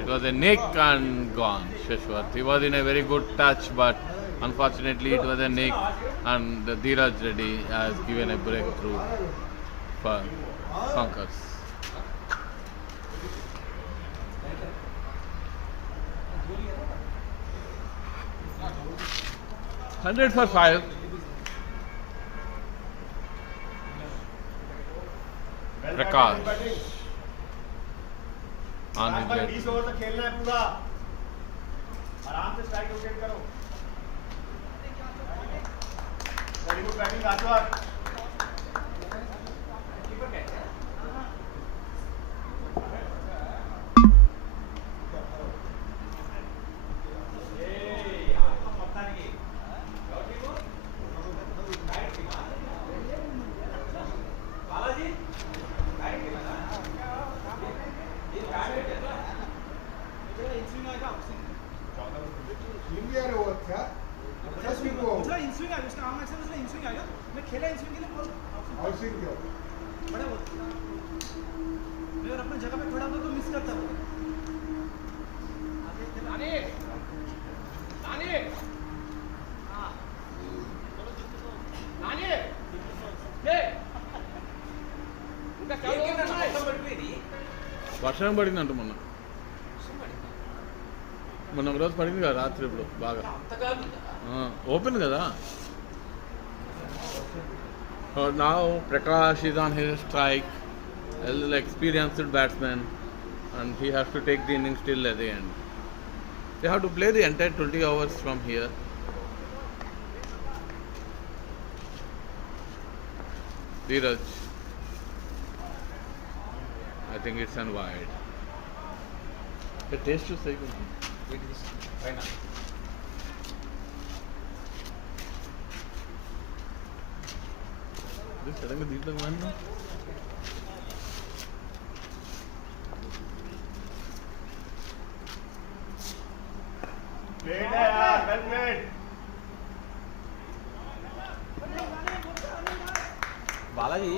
It was a nick and gone, Shashwat. He was in a very good touch, but unfortunately it was a nick, and the Dheeraj Reddy has given a breakthrough for Conquerors. Hundred for 5. Prakash on his way. 20 over तक खेलना है पूरा आराम से strike rotate करो very good batting राजवार వర్షం పడిందంట మొన్న ఒక రోజు పడింది కదా రాత్రి ఇప్పుడు బాగా ఓపెన్ కదా now Prakash is on his strike, a little experienced batsman, and he has to take the innings till at the end. They have to play the entire 20 hours from here. Dheeraj, I think it's on wide. The taste to say right now this suddenly deep one no played है यार well played Balaji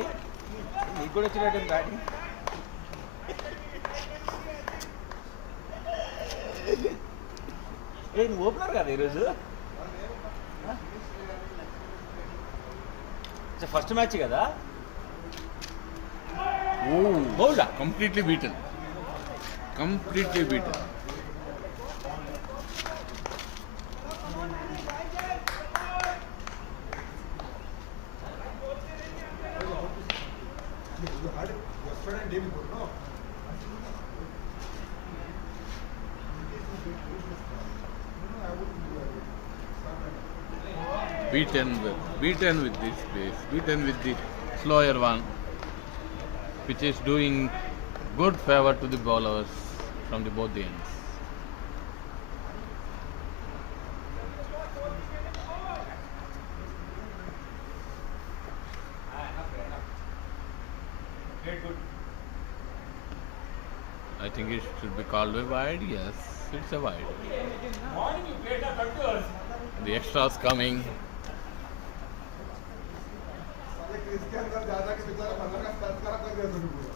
నీకు కూడా వచ్చినట్టు batting నువ్వు opener కదా ఈరోజు first match కదా bowled completely beaten beaten with this pace, beaten with the slower one, which is doing good favor to the bowlers from the both the ends. I think it should be called a wide. Yes, it's a wide. The extras coming. इसके अंदर ज्यादा के बेचारा 15 का start करा कर दिया था पूरा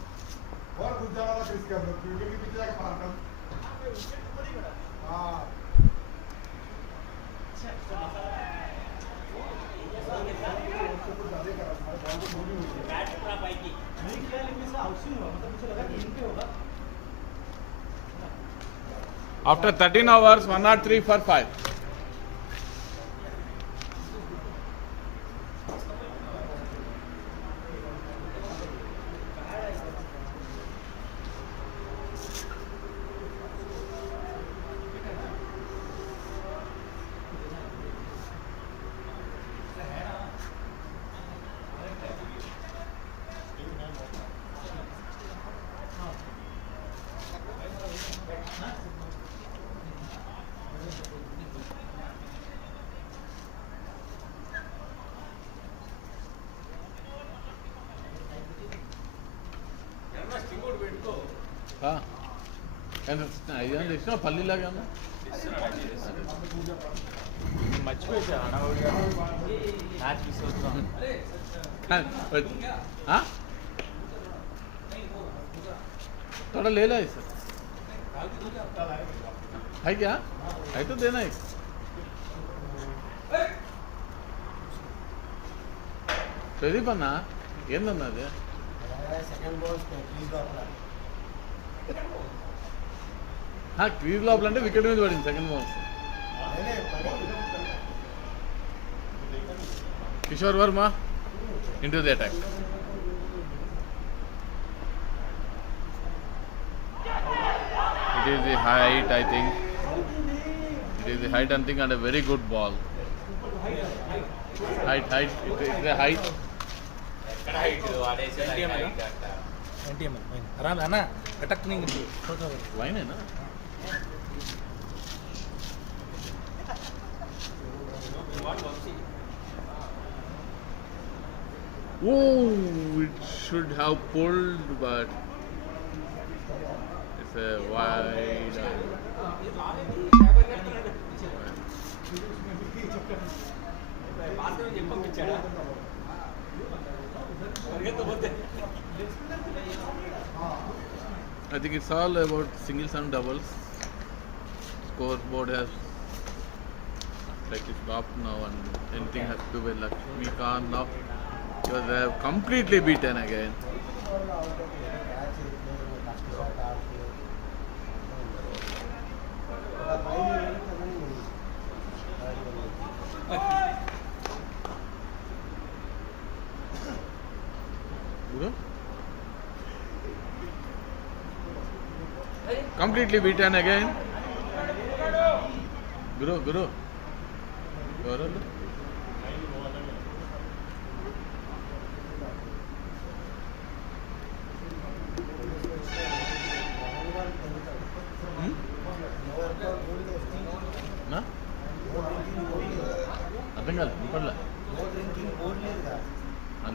और कुछ ज्यादा था इसके अंदर क्रिकेट के पीछे जाके मारना हां After 13 hours, 103 for 5. ఇదంతా ఇష్టం పల్లీలాగా ఉందా? మర్చిపోయా హడావుడి మ్యాచ్ మిస్ అవుతున్నాం. थोड़ा ले ला इसे है क्या है तो देना ही ప్రదీప్ అన్న ఏందన్నా అది క్రీజ్ లోపల అంటే వికెట్ మీద పడింది second balls. Kishore Varma into the attack. It is the height, I think. It is the height, I think, and a very good ball. Height. It is the height. आराम है ना अटक नहीं Wine है ना? Oh, it should have pulled, but it's a wide. I think it's all about singles and doubles. Scoreboard has slightly stopped now, and anything has to be Lakshmi Khan now. Because they have completely beaten again. Guru? Completely beaten again. Guru. Guru. నా అర్థం కాదు ఇంపడలే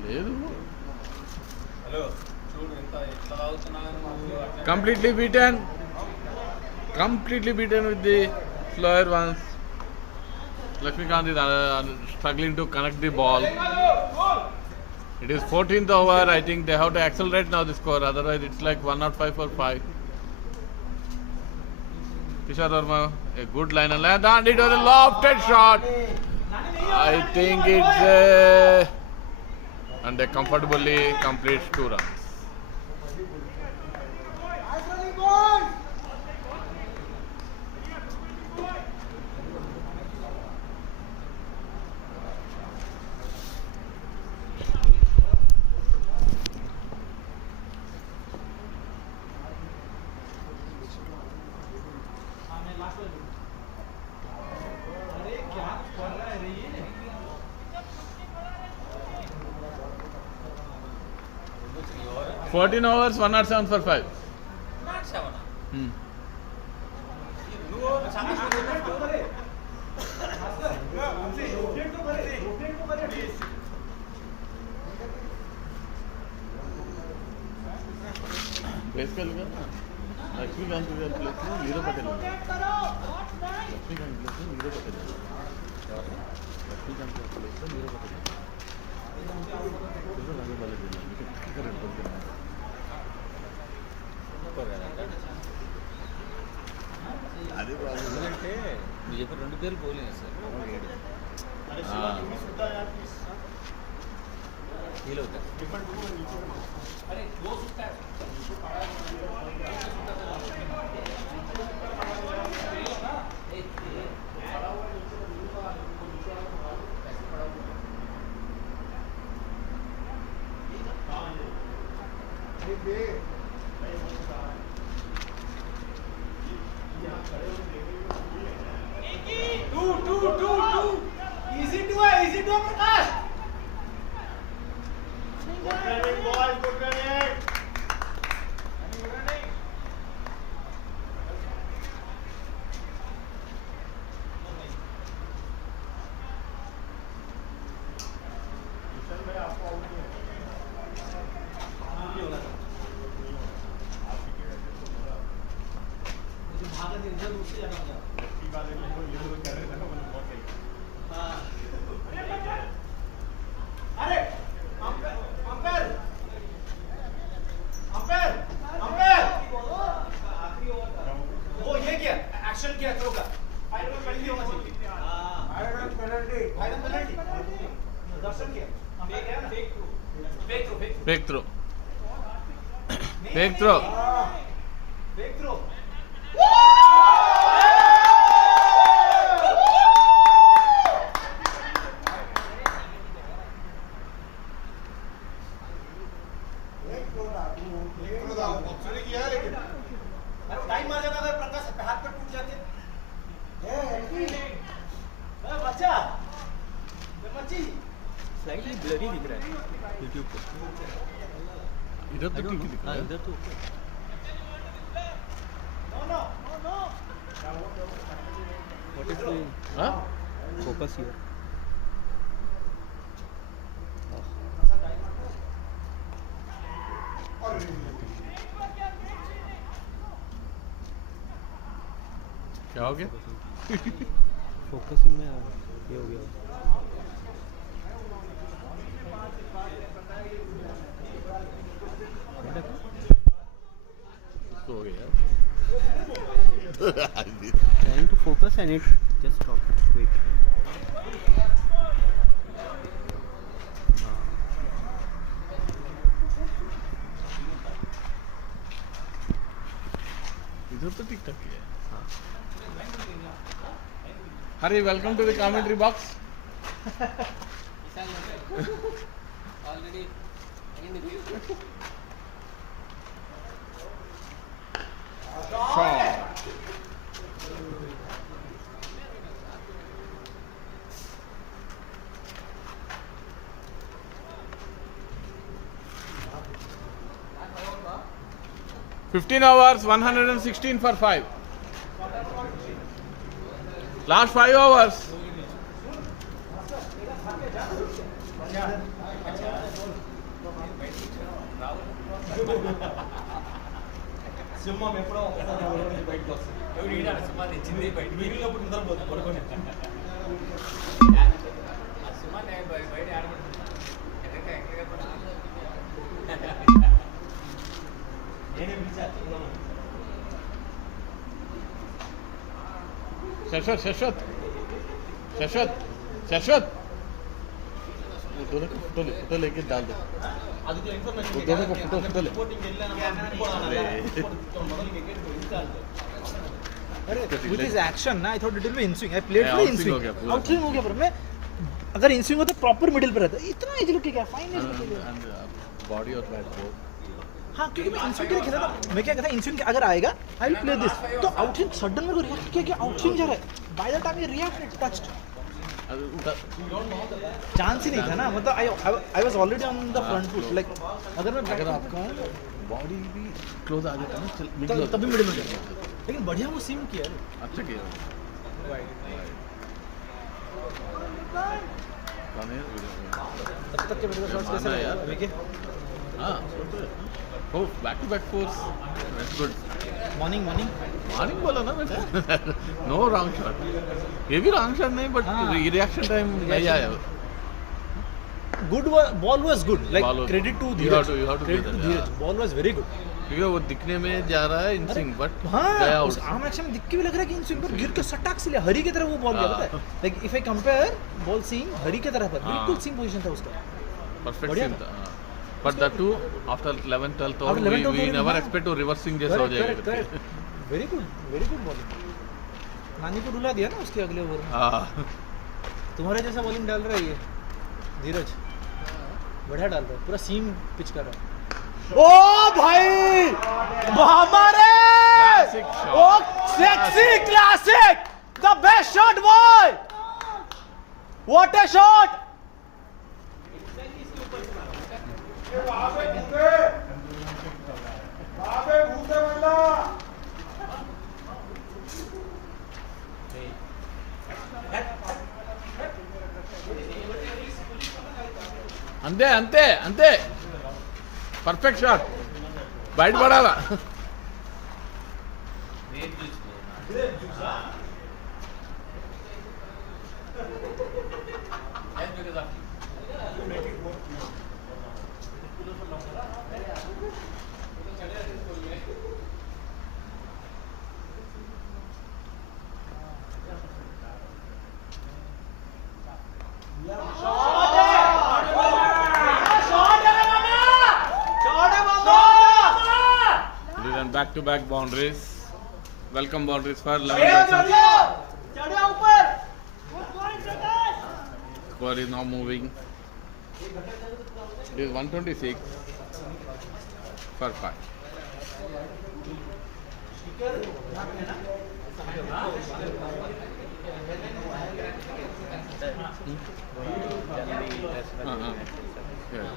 లేదు completely beaten with the slower ones. Lakshmi Kant is struggling to connect the ball. It is 14th over. I think they have to accelerate now the score, otherwise it's like 105 for 5. Kishore Verma, a good line and land, and it was a lofted shot. I think it's and they comfortably completes 2 runs. ये 14 overs, 107 for 5. Basically, Lakshmi Kant is place में नीरव पटेल है. Lakshmi Kant place में नीरव पटेल है. Lakshmi Kant place में नीरव पटेल है. दूसरा आगे वाले दिन विकेट किधर है बोलते हैं. అది ప్రాబ్లం అంటే మీరు చెప్పిన 2 పేర్లు పోలేదు సార్ ఫీల్ అవుతారు इधर उससे जाना होगा हाँ अरे अंपायर अंपायर अंपायर अंपायर आखिरी ओवर था वो ये क्या एक्शन किया थ्रो का फाइनल में पेनल्टी होना चाहिए हां फाइनल पेनल्टी दर्शन किया हम ये गया ना fake throw Fake throw. Fake throw time मार जाता था प्रकाश हाथ पर टूट जाते बच्चा मच्छी स्लाइटली ब्लरी दिख रहा है यूट्यूब पे इधर तो ठीक दिख रहा है. इधर तो no no no what is the Huh? Focus here क्या हो गया? फोकसिंग में ये हो गया इसको हो गया. trying to focus and it just stopped. Wait. इधर तो ठीक ठाक ही है. Hari, welcome to the commentary box. already Shot. $15 hours, 116 for 5. Last 5 hours. సింహం ఎప్పుడో ఒకసారి బయటకు వస్తుంది ఎవరు ఈడాడు సింహం తెచ్చింది బయట మిగిలినప్పుడు నిద్రపోతుంది పడుకొని ఆ సింహం బయట ఆడబడుతుంది నేనే పిలిచాను शशवत वो दोनों को फोटो लेके डाल दो. அதுக்கு இன்ஃபர்மேஷன் वो दोनों को फोटो ले. రిపోర్టింగ్ మొదలు వికెట్ ఇన్స్టాల్ अरे with his action ना I thought it will be in swing. I played Yeah, for in out swing swing. हो गया पूरा. Out swing हो गया पर मैं अगर इन स्विंग होता प्रॉपर मिडिल पे रहता इतना इजी लुक क्या फाइन इजी लुक बॉडी और बैट बोथ. हाँ क्योंकि मैं इन स्विंग के लिए खेला था मैं क्या कहता इन स्विंग अगर आएगा आई विल प्ले दिस तो आउट स्विंग सडन मेरे को रिएक्ट किया कि आउट स्विंग जा रहा है बाय द टाइम ये रिएक्ट इट टच्ड चांस ही नहीं था ना मतलब I was already on the front foot like अगर आपका बॉडी भी क्लोज आ जाता है ना मिडिल तभी मिडिल में जाता लेकिन बढ़िया वो सीम किया अच्छा किया. तब तक के मेरे को शॉट्स कैसे माना लगे यार. अभी के हाँ oh back to back fours. That's good. Morning morning बोला ना मैंने. No wrong shot. ये भी रॉन्ग शॉट नहीं बट हाँ. रिएक्शन टाइम नहीं आया. Good ball was good Ball like was- credit to you Dheeraj have to do credit to that, Dheeraj yeah. Ball was very good क्योंकि वो दिखने में जा रहा है इन स्विंग बट हाँ गया उस आउट. आर्म एक्शन में दिख के भी लग रहा है कि इन स्विंग पर गिर के सटाक से लिया हरी की तरह वो बॉल गया हाँ. पता है like if I compare ball seam हरी की तरह पर हाँ. बिल्कुल सेम पोजीशन था उसका परफेक्ट बढ़िया सीन था. But the two after 11th 12th After 11th, 12th we over, never हाँ. एक्सपेक्ट टू रिवर्स स्विंग जैसा हो जाएगा. वेरी गुड बॉलिंग नानी को रुला दिया ना उसके अगले ओवर में हाँ तुम्हारे जैसा बॉलिंग डाल रहा है ये धीरज बढ़िया डाल रहा है पूरा सीम पिच कर रहा है ओ भाई हमारे Classic shot. Oh sexy classic the best shot boy what a shot वहाँ पे घूमते बंदा అంతే అంతే అంతే పర్ఫెక్ట్ షాట్ బయట పడాలా. These are back-to-back boundaries. Welcome boundaries for 11 Bison. Score is now moving. It is 126 for 5. Yeah.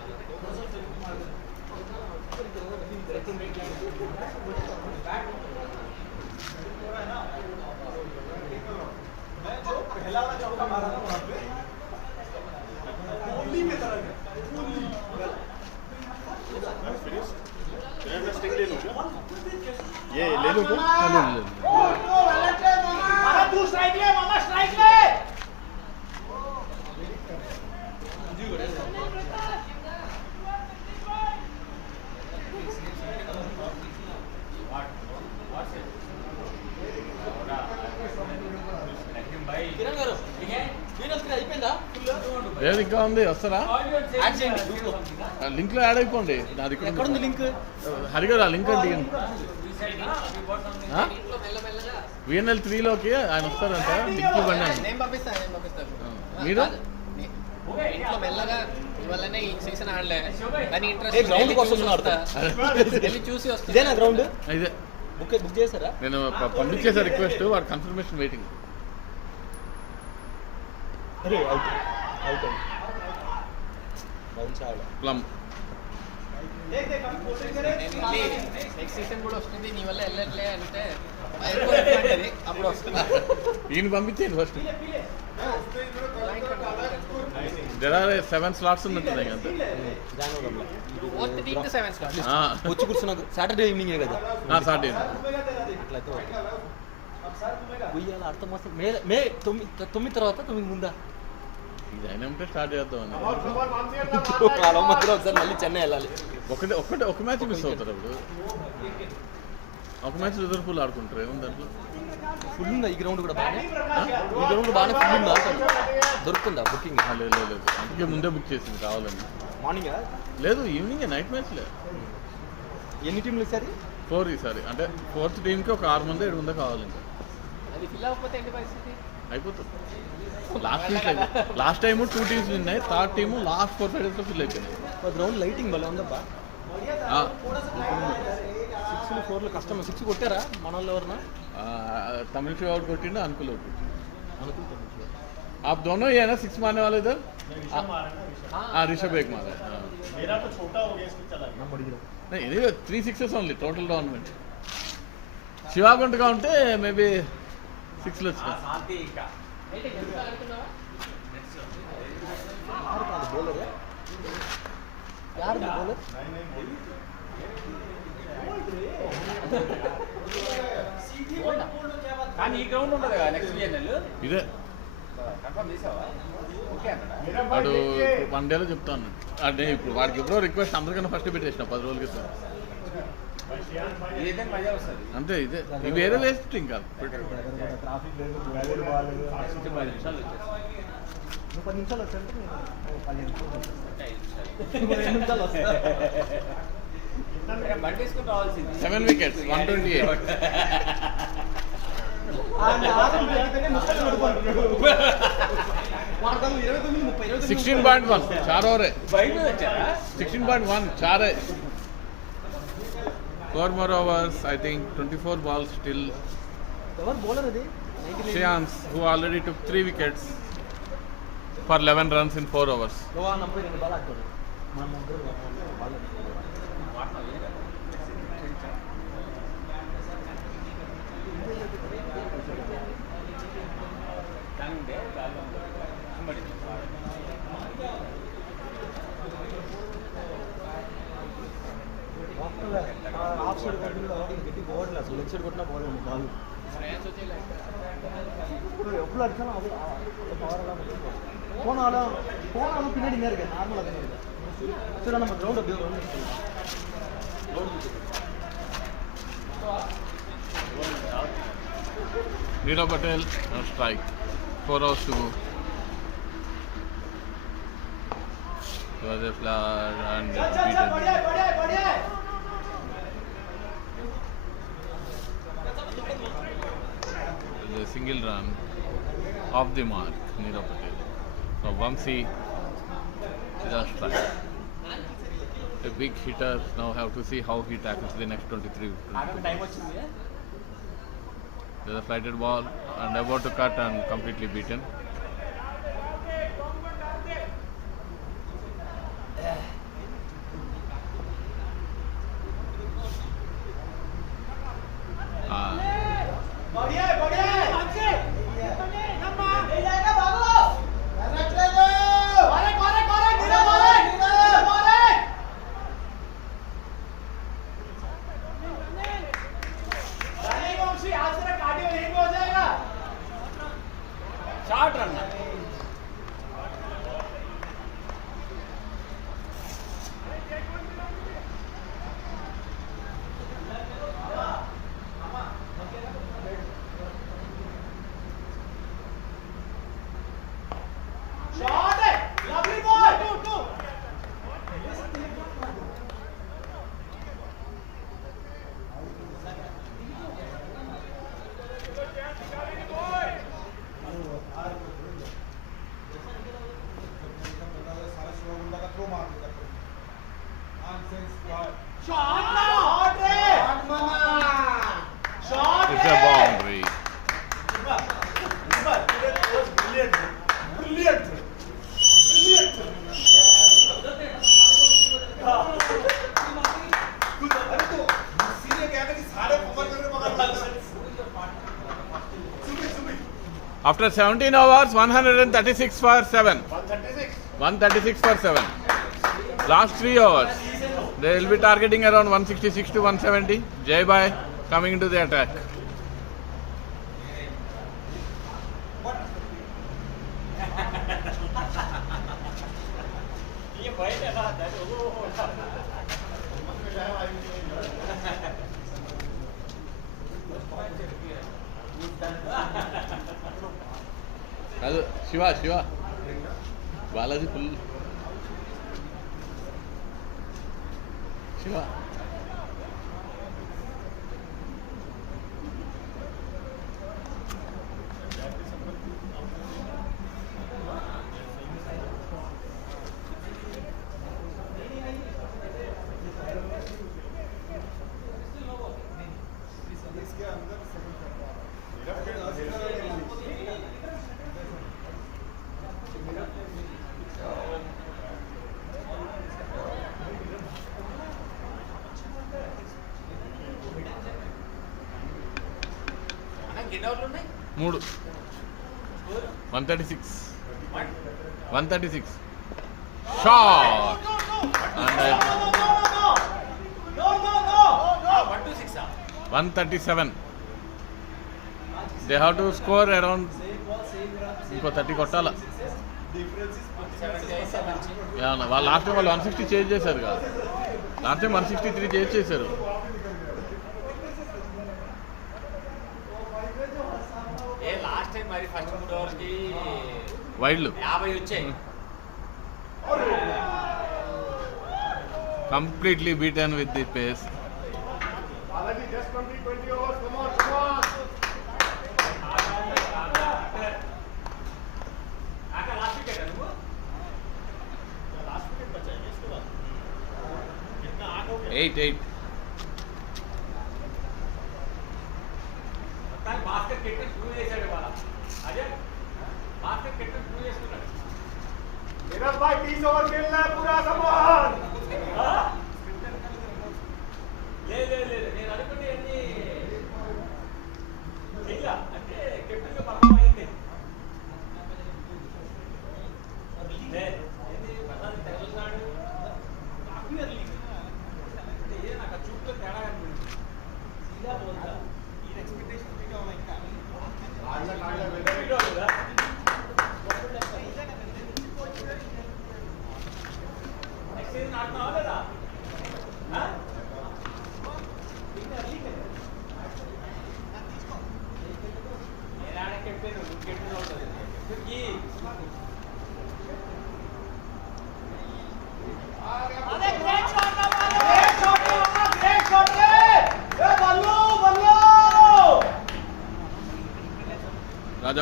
पहला वाला चौका मारा था वहां पे गोली की तरह ये ले लो क्या? मामा तू स्ट्राइक ले मामा स्ट्राइक ले ఏది ఇంకా ఉంది వస్తారా లింక్ లో యాడ్ అయిపోండి నాది ఎక్కడ ఉంది లింక్ హరిగారు ఆ లింక్ అంటే VNL-3 లోకి ఆయన వస్తారంట లింక్ ఇవ్వండి అని. నేను పంపిస్తాను మీరు ఇంట్లో మెల్లగా ఇవాళనే ఈ సీజన్ ఆడలే కానీ ఏ గ్రౌండ్ కోసం ఆడతా వెళ్ళి చూసి వస్తా ఇదేనా గ్రౌండ్ ఇదే బుక్ చేశారా నేను పంపించేసా రిక్వెస్ట్ వాడు కన్ఫర్మేషన్ వెయిటింగ్. అరే అవుట్ అవుట్ బౌన్స్ ఆడ ప్లమ్ నేను వెళ్ళి నెక్స్ట్ సీజన్ కూడా వస్తుంది నీ వల్ల వెళ్ళట్లే అంటే అప్పుడు వస్తుంది ఈయన పంపించేయండి ఫస్ట్. దెర్ ఆర్ 7 స్లాట్స్ ఉన్నట్టుంది అంతే. వచ్చి కూర్చున్నా సాటర్డే ఈవినింగే కదా సాటర్డే అట్లయితే ఉయ్యాల అర్థం వస్తుంది మే 9 తర్వాత 9 ముందా ఇది అయినా ఉంటే స్టార్ట్ చేద్దామని. కాలం మధ్యలో ఒకసారి మళ్ళీ చెన్నై వెళ్ళాలి. ఒక మ్యాచ్ మిస్ అవుతారు అప్పుడు. ఒక మ్యాచ్ లివర్పూల్ ఆడుకుంటారు ఏముంది దాంట్లో. ఫుల్ ఉందా ఈ గ్రౌండ్ కూడా బాగానే ఈ గ్రౌండ్ బాగానే ఫుల్ ఉందా దొరుకుతుందా బుకింగ్ లేదు అందుకే ముందే బుక్ చేసింది కావాలని. మార్నింగ్ లేదు ఈవినింగ్ నైట్ మ్యాచ్ లేదు. ఎన్ని టీంలు ఈసారి 4 ఈసారి అంటే 4th టీంకి ఒక 6 మంది 7 మంది కావాలి ఇంకా అది ఫిల్ అవ్వకపోతే ఏంటి పరిస్థితి అయిపోతుంది. లాస్ట్ టైము 2 టీమ్స్ ఉన్నాయి. థర్డ్ టీము లాస్ట్ 4-5 డేస్లో ఫిల్ అయిపోయినాయి. గ్రౌండ్ లైటింగ్ భలే ఉందబ్బా 6 4 కష్టం 6 కొట్టారా మన వాళ్ళు ఎవరన్నా तमिल से आउट कोटिंडा अनुकूल आउट आप दोनों ही है ना 6 मारने वाले इधर. हाँ ऋषभ एक मारा है. मेरा तो छोटा हो गया इसमें चला गया नहीं ఇది 3 6 ఓన్లీ టోటల్ టోర్నమెంట్. శివా గుంటగా ఉంటే మేబీ 6 వచ్చా. యారు బౌలర్ కానీ ఈ గ్రౌండ్ ఉండదు కదా నెక్స్ట్ VNL ఇదే కన్ఫర్మ్ చేసావా ఓకే అన్నాడా వాడు 1 డేలో చెప్తాను. అంటే ఇప్పుడు వాడికి ఎప్పుడో రిక్వెస్ట్ అందరికన్నా ఫస్ట్ పెట్టేసిన 10 రోజుల క్రితం ఏదైనా మజా వస్తుంది అంతే. ఇదే ఇవి వేరే వేస్ట్ ఇంకా ట్రాఫిక్ లేదు వేరే బాగాలేదు 10 నిమిషాలు వచ్చేసి 10 నిమిషాలు వచ్చాయంటే 10 నిమిషాలు వస్తా బండి వేసుకుని రావాల్సింది 7 వికెట్స్ 128. 16.1 4 ओवर है. బయట వచ్చారా 16.1 4 है. 4 more overs. I think 24 balls still. ఎవరు బౌలర్ అది Sheyans, who already took 3 wickets for 11 runs in 4 overs. 42 ball ఆడుతాడు మన ముగ్గురు బాల్ ఆఫ్ సైడ్ కొట్టిన గట్టి బోర్డు అసలు లెగ్ సైడ్ కొట్టినా బోర్డు బాల్ శ్రేయస్ వచ్చేలా எவ்வளோ அடிச்சாலும் அது பவரெல்லாம் போனாலும் பின்னாடி தான் இருக்கு நார்மலாக தான் இருக்குது சரி நம்ம கிரவுண்ட் அப்படியே Neerav Patel on strike. 4 hours to go. It was a flat and beaten. The single run off the mark, Neerav Patel. So Vamsi is on strike. A big hitter. Now have to see how he tackles the next 23. Time వచ్చింది. There's a flighted ball and about to cut and completely beaten. Short run It's a boundary. After 17 overs, 136 for 7. 136 for 7. Last 3 overs. They will be targeting around 166 to 170. Jai Bhai coming into the attack. Hello, Shiva. Balaji full. Shiva. ఎన్ని ఓవర్లు ఉన్నాయి? 3. 136. 136. Shot. And 126 137. They have to score around ఇంకో 30 కొట్టాల. వాళ్ళు last time వాళ్ళు 160 change చేశారు కదా. Last time 163 change చేశారు. లాస్ట్ టైం మరి ఫస్ట్ 3 ఓవర్కి వైడ్లు 50 వచ్చాయి. Completely beaten with the pace. Just 20 overs. Come on. Last wicket నువ్వు 8. బాస్కెట్ కెట్ షూ చేశాడు వాళ్ళ అదే బాస్కెట్ కెట్ షూ చేసుకున్నాడు. नीरज भाई 30 ओवर खेलना है पूरा सामान లేదు నేను అనుకుంటే ఎన్ని చెయ్య అంటే కెప్టెన్గా పర్ఫామ్ అయింది. ఏంది ప్రధాని తెలుస్తున్నాడు నాకు చూపుతో తేడా కనిపించింది. ఈ expectation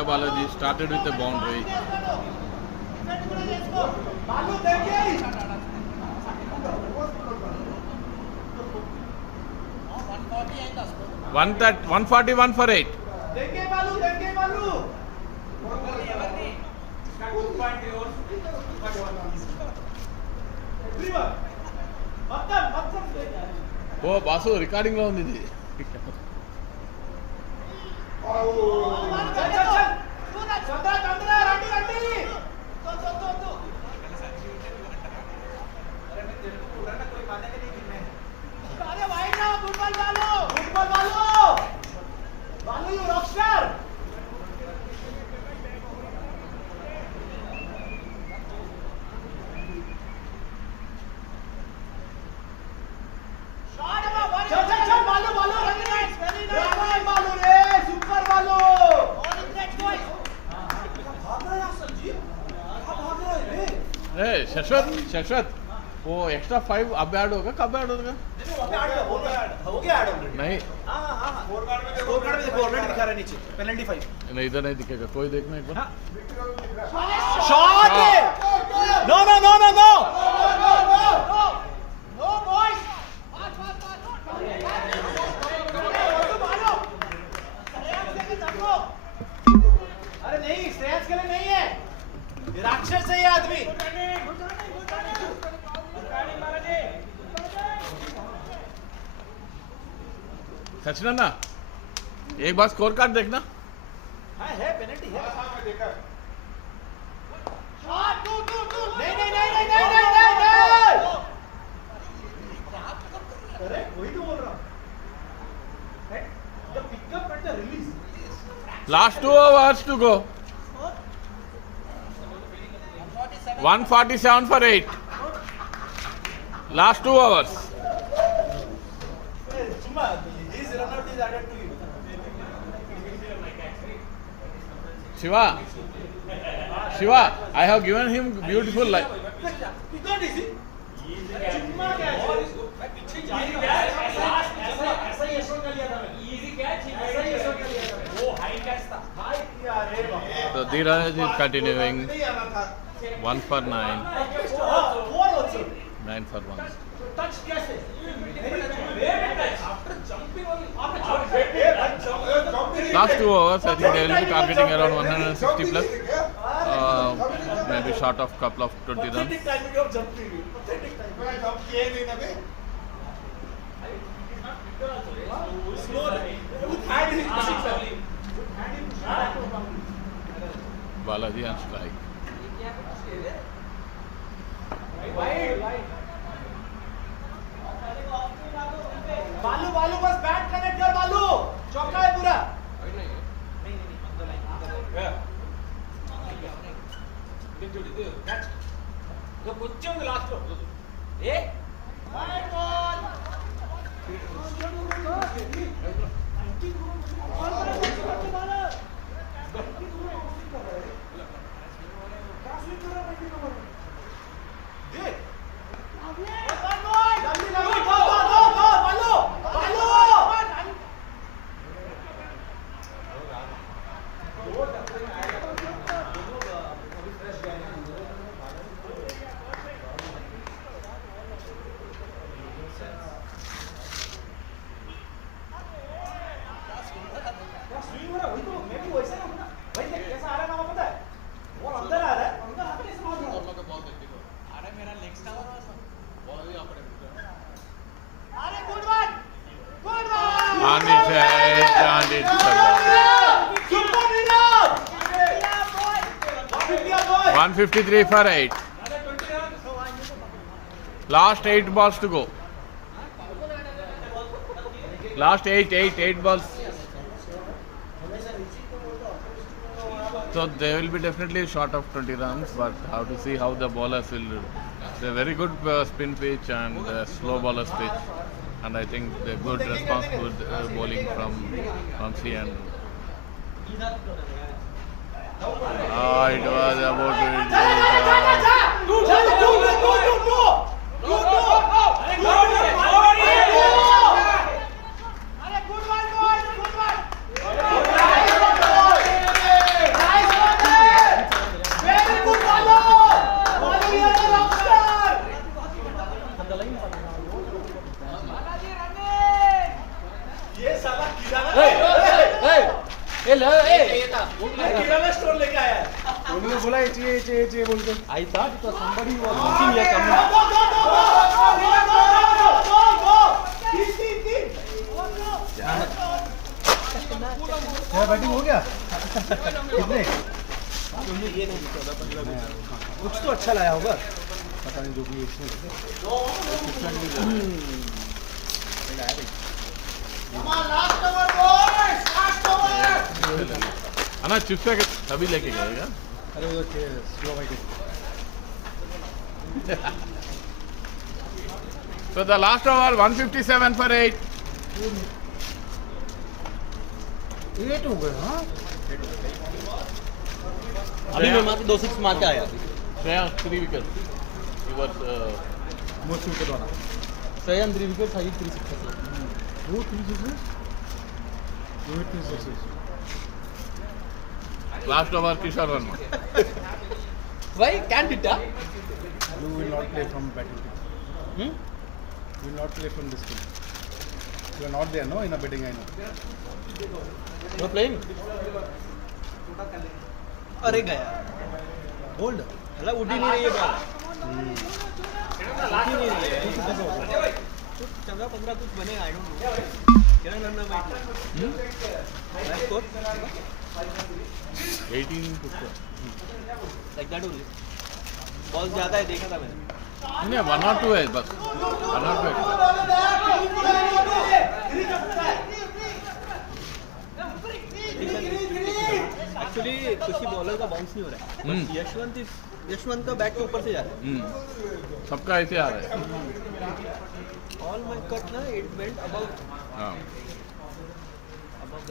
Balaji started with a boundary. बालू देंगे 141 for 8. देंगे बालू एवरीवन मतलब Oh, Basu, recording lo undi idi. Hey, Shashwat, वो एक्स्ट्रा 5 अब ऐड होगा, कब ऐड होगा? हो गया ऐड ऑलरेडी नहीं, हां स्कोर कार्ड में देखो ऑलरेडी दिखा रहा है नीचे पेनल्टी 5 नहीं इधर नहीं दिखेगा, कोई देखना एक बार. Shot no no no no no no boys अरे नहीं श्रेयस के लिए नहीं है, ये राक्षस है ये आदमी. सचिन ना, एक बार स्कोर कार्ड देखना. हाँ है पेनल्टी है. देखा नहीं अरे वही तो बोल रहा हूँ. The pickup and the release. Last 2 hours to go. 147 for 8. Last 2 hours. Chumma, his run out is added to you. Shiva, I have given him beautiful life. It's not easy. चुम्मा क्या है? मैं पीछे जा रही हूँ. ऐसा ही शॉट कर लिया था मैं. Easy catch. ऐसा ही शॉट कर लिया था. वो हाई कैच था. हाई यार रे बाप. So Dheeraj is continuing. नहीं आना था 1 for 9. 4 also. 9 for 1. टच कैसे? After jumping only. आपने Last 2 hours, I think they will be targeting around 160 plus. Maybe short of couple of 20 runs. Pathetic timing of jumping. Pathetic timing. मैं जब किए नहीं ना बे Slow. With hand in pushing sir. With hand in pushing. Balaji on strike. बालू बस bat connect कर बालू. चौका है पूरा. కొంచెం లాస్ట్ లో ఏ wide ball And it's 153 for 8. Last 8 balls to go. Last 8 balls. So they will be definitely short of 20 runs, but how to see how the bowlers will. It's a very good spin pitch and slow bowlers pitch, and I think the good response to bowling from C and. It was about store लेके आया है उन्होंने बोला ये चाहिए बोल के I thought it was somebody who was looking here coming. क्या बैटिंग हो गया कितने कुछ तो अच्छा लाया होगा. पता नहीं जो भी इसमें अन्ना चिप्स पैकेट अभी लेके गएगा. अरे वो slow batting So the last over 157 for 8. 8 हो गए. हाँ अभी मैं मार के 2 6 मार के आया. Shreya 3 wickets. He was most wicket वाला Sayan 3 wickets, Sajid 3 sixes. वो 3 6 Rohit 3 6 last over Kishore Verma. Why can't it? You will not play from batting team. Hmm? You will not play from this team. You are not there, no, in a betting, I know. No playing. अरे गया. Bold. मतलब उड़ ही नहीं रही है ball. उड़ ही नहीं रही है. कुछ 14-15 कुछ बनेगा. I don't know. कितना रन में बैठ. Score 18 to 4. like that only. Ball ज्यादा है देखा था मैंने. नहीं 1 or 2 है बस. 1 or 2 है. एक्चुअली कुछ ही बॉलर का बाउंस नहीं हो रहा है. यशवंत का बैट के ऊपर से जा रहा है. सबका ऐसे आ रहा है. ऑल माय कट ना इट वेंट अबव हाँ. The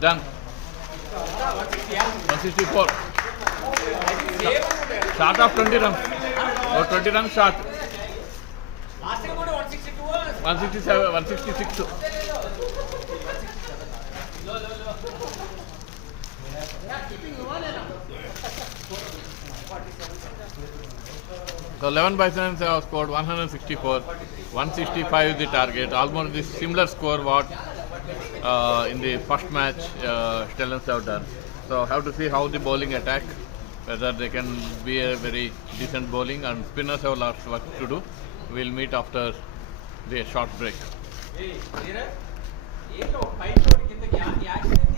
Done. 164. Short of 20 runs. Or 20 runs short. 167, 166. So 11 Bisons have scored 164. 165 is the target. Almost the similar score what in the first match Stellans have done. So have to see how the bowling attack, whether they can be a very decent bowling, and spinners have lots work to do. We'll meet after the short break. ఏంటో fight కిందకి action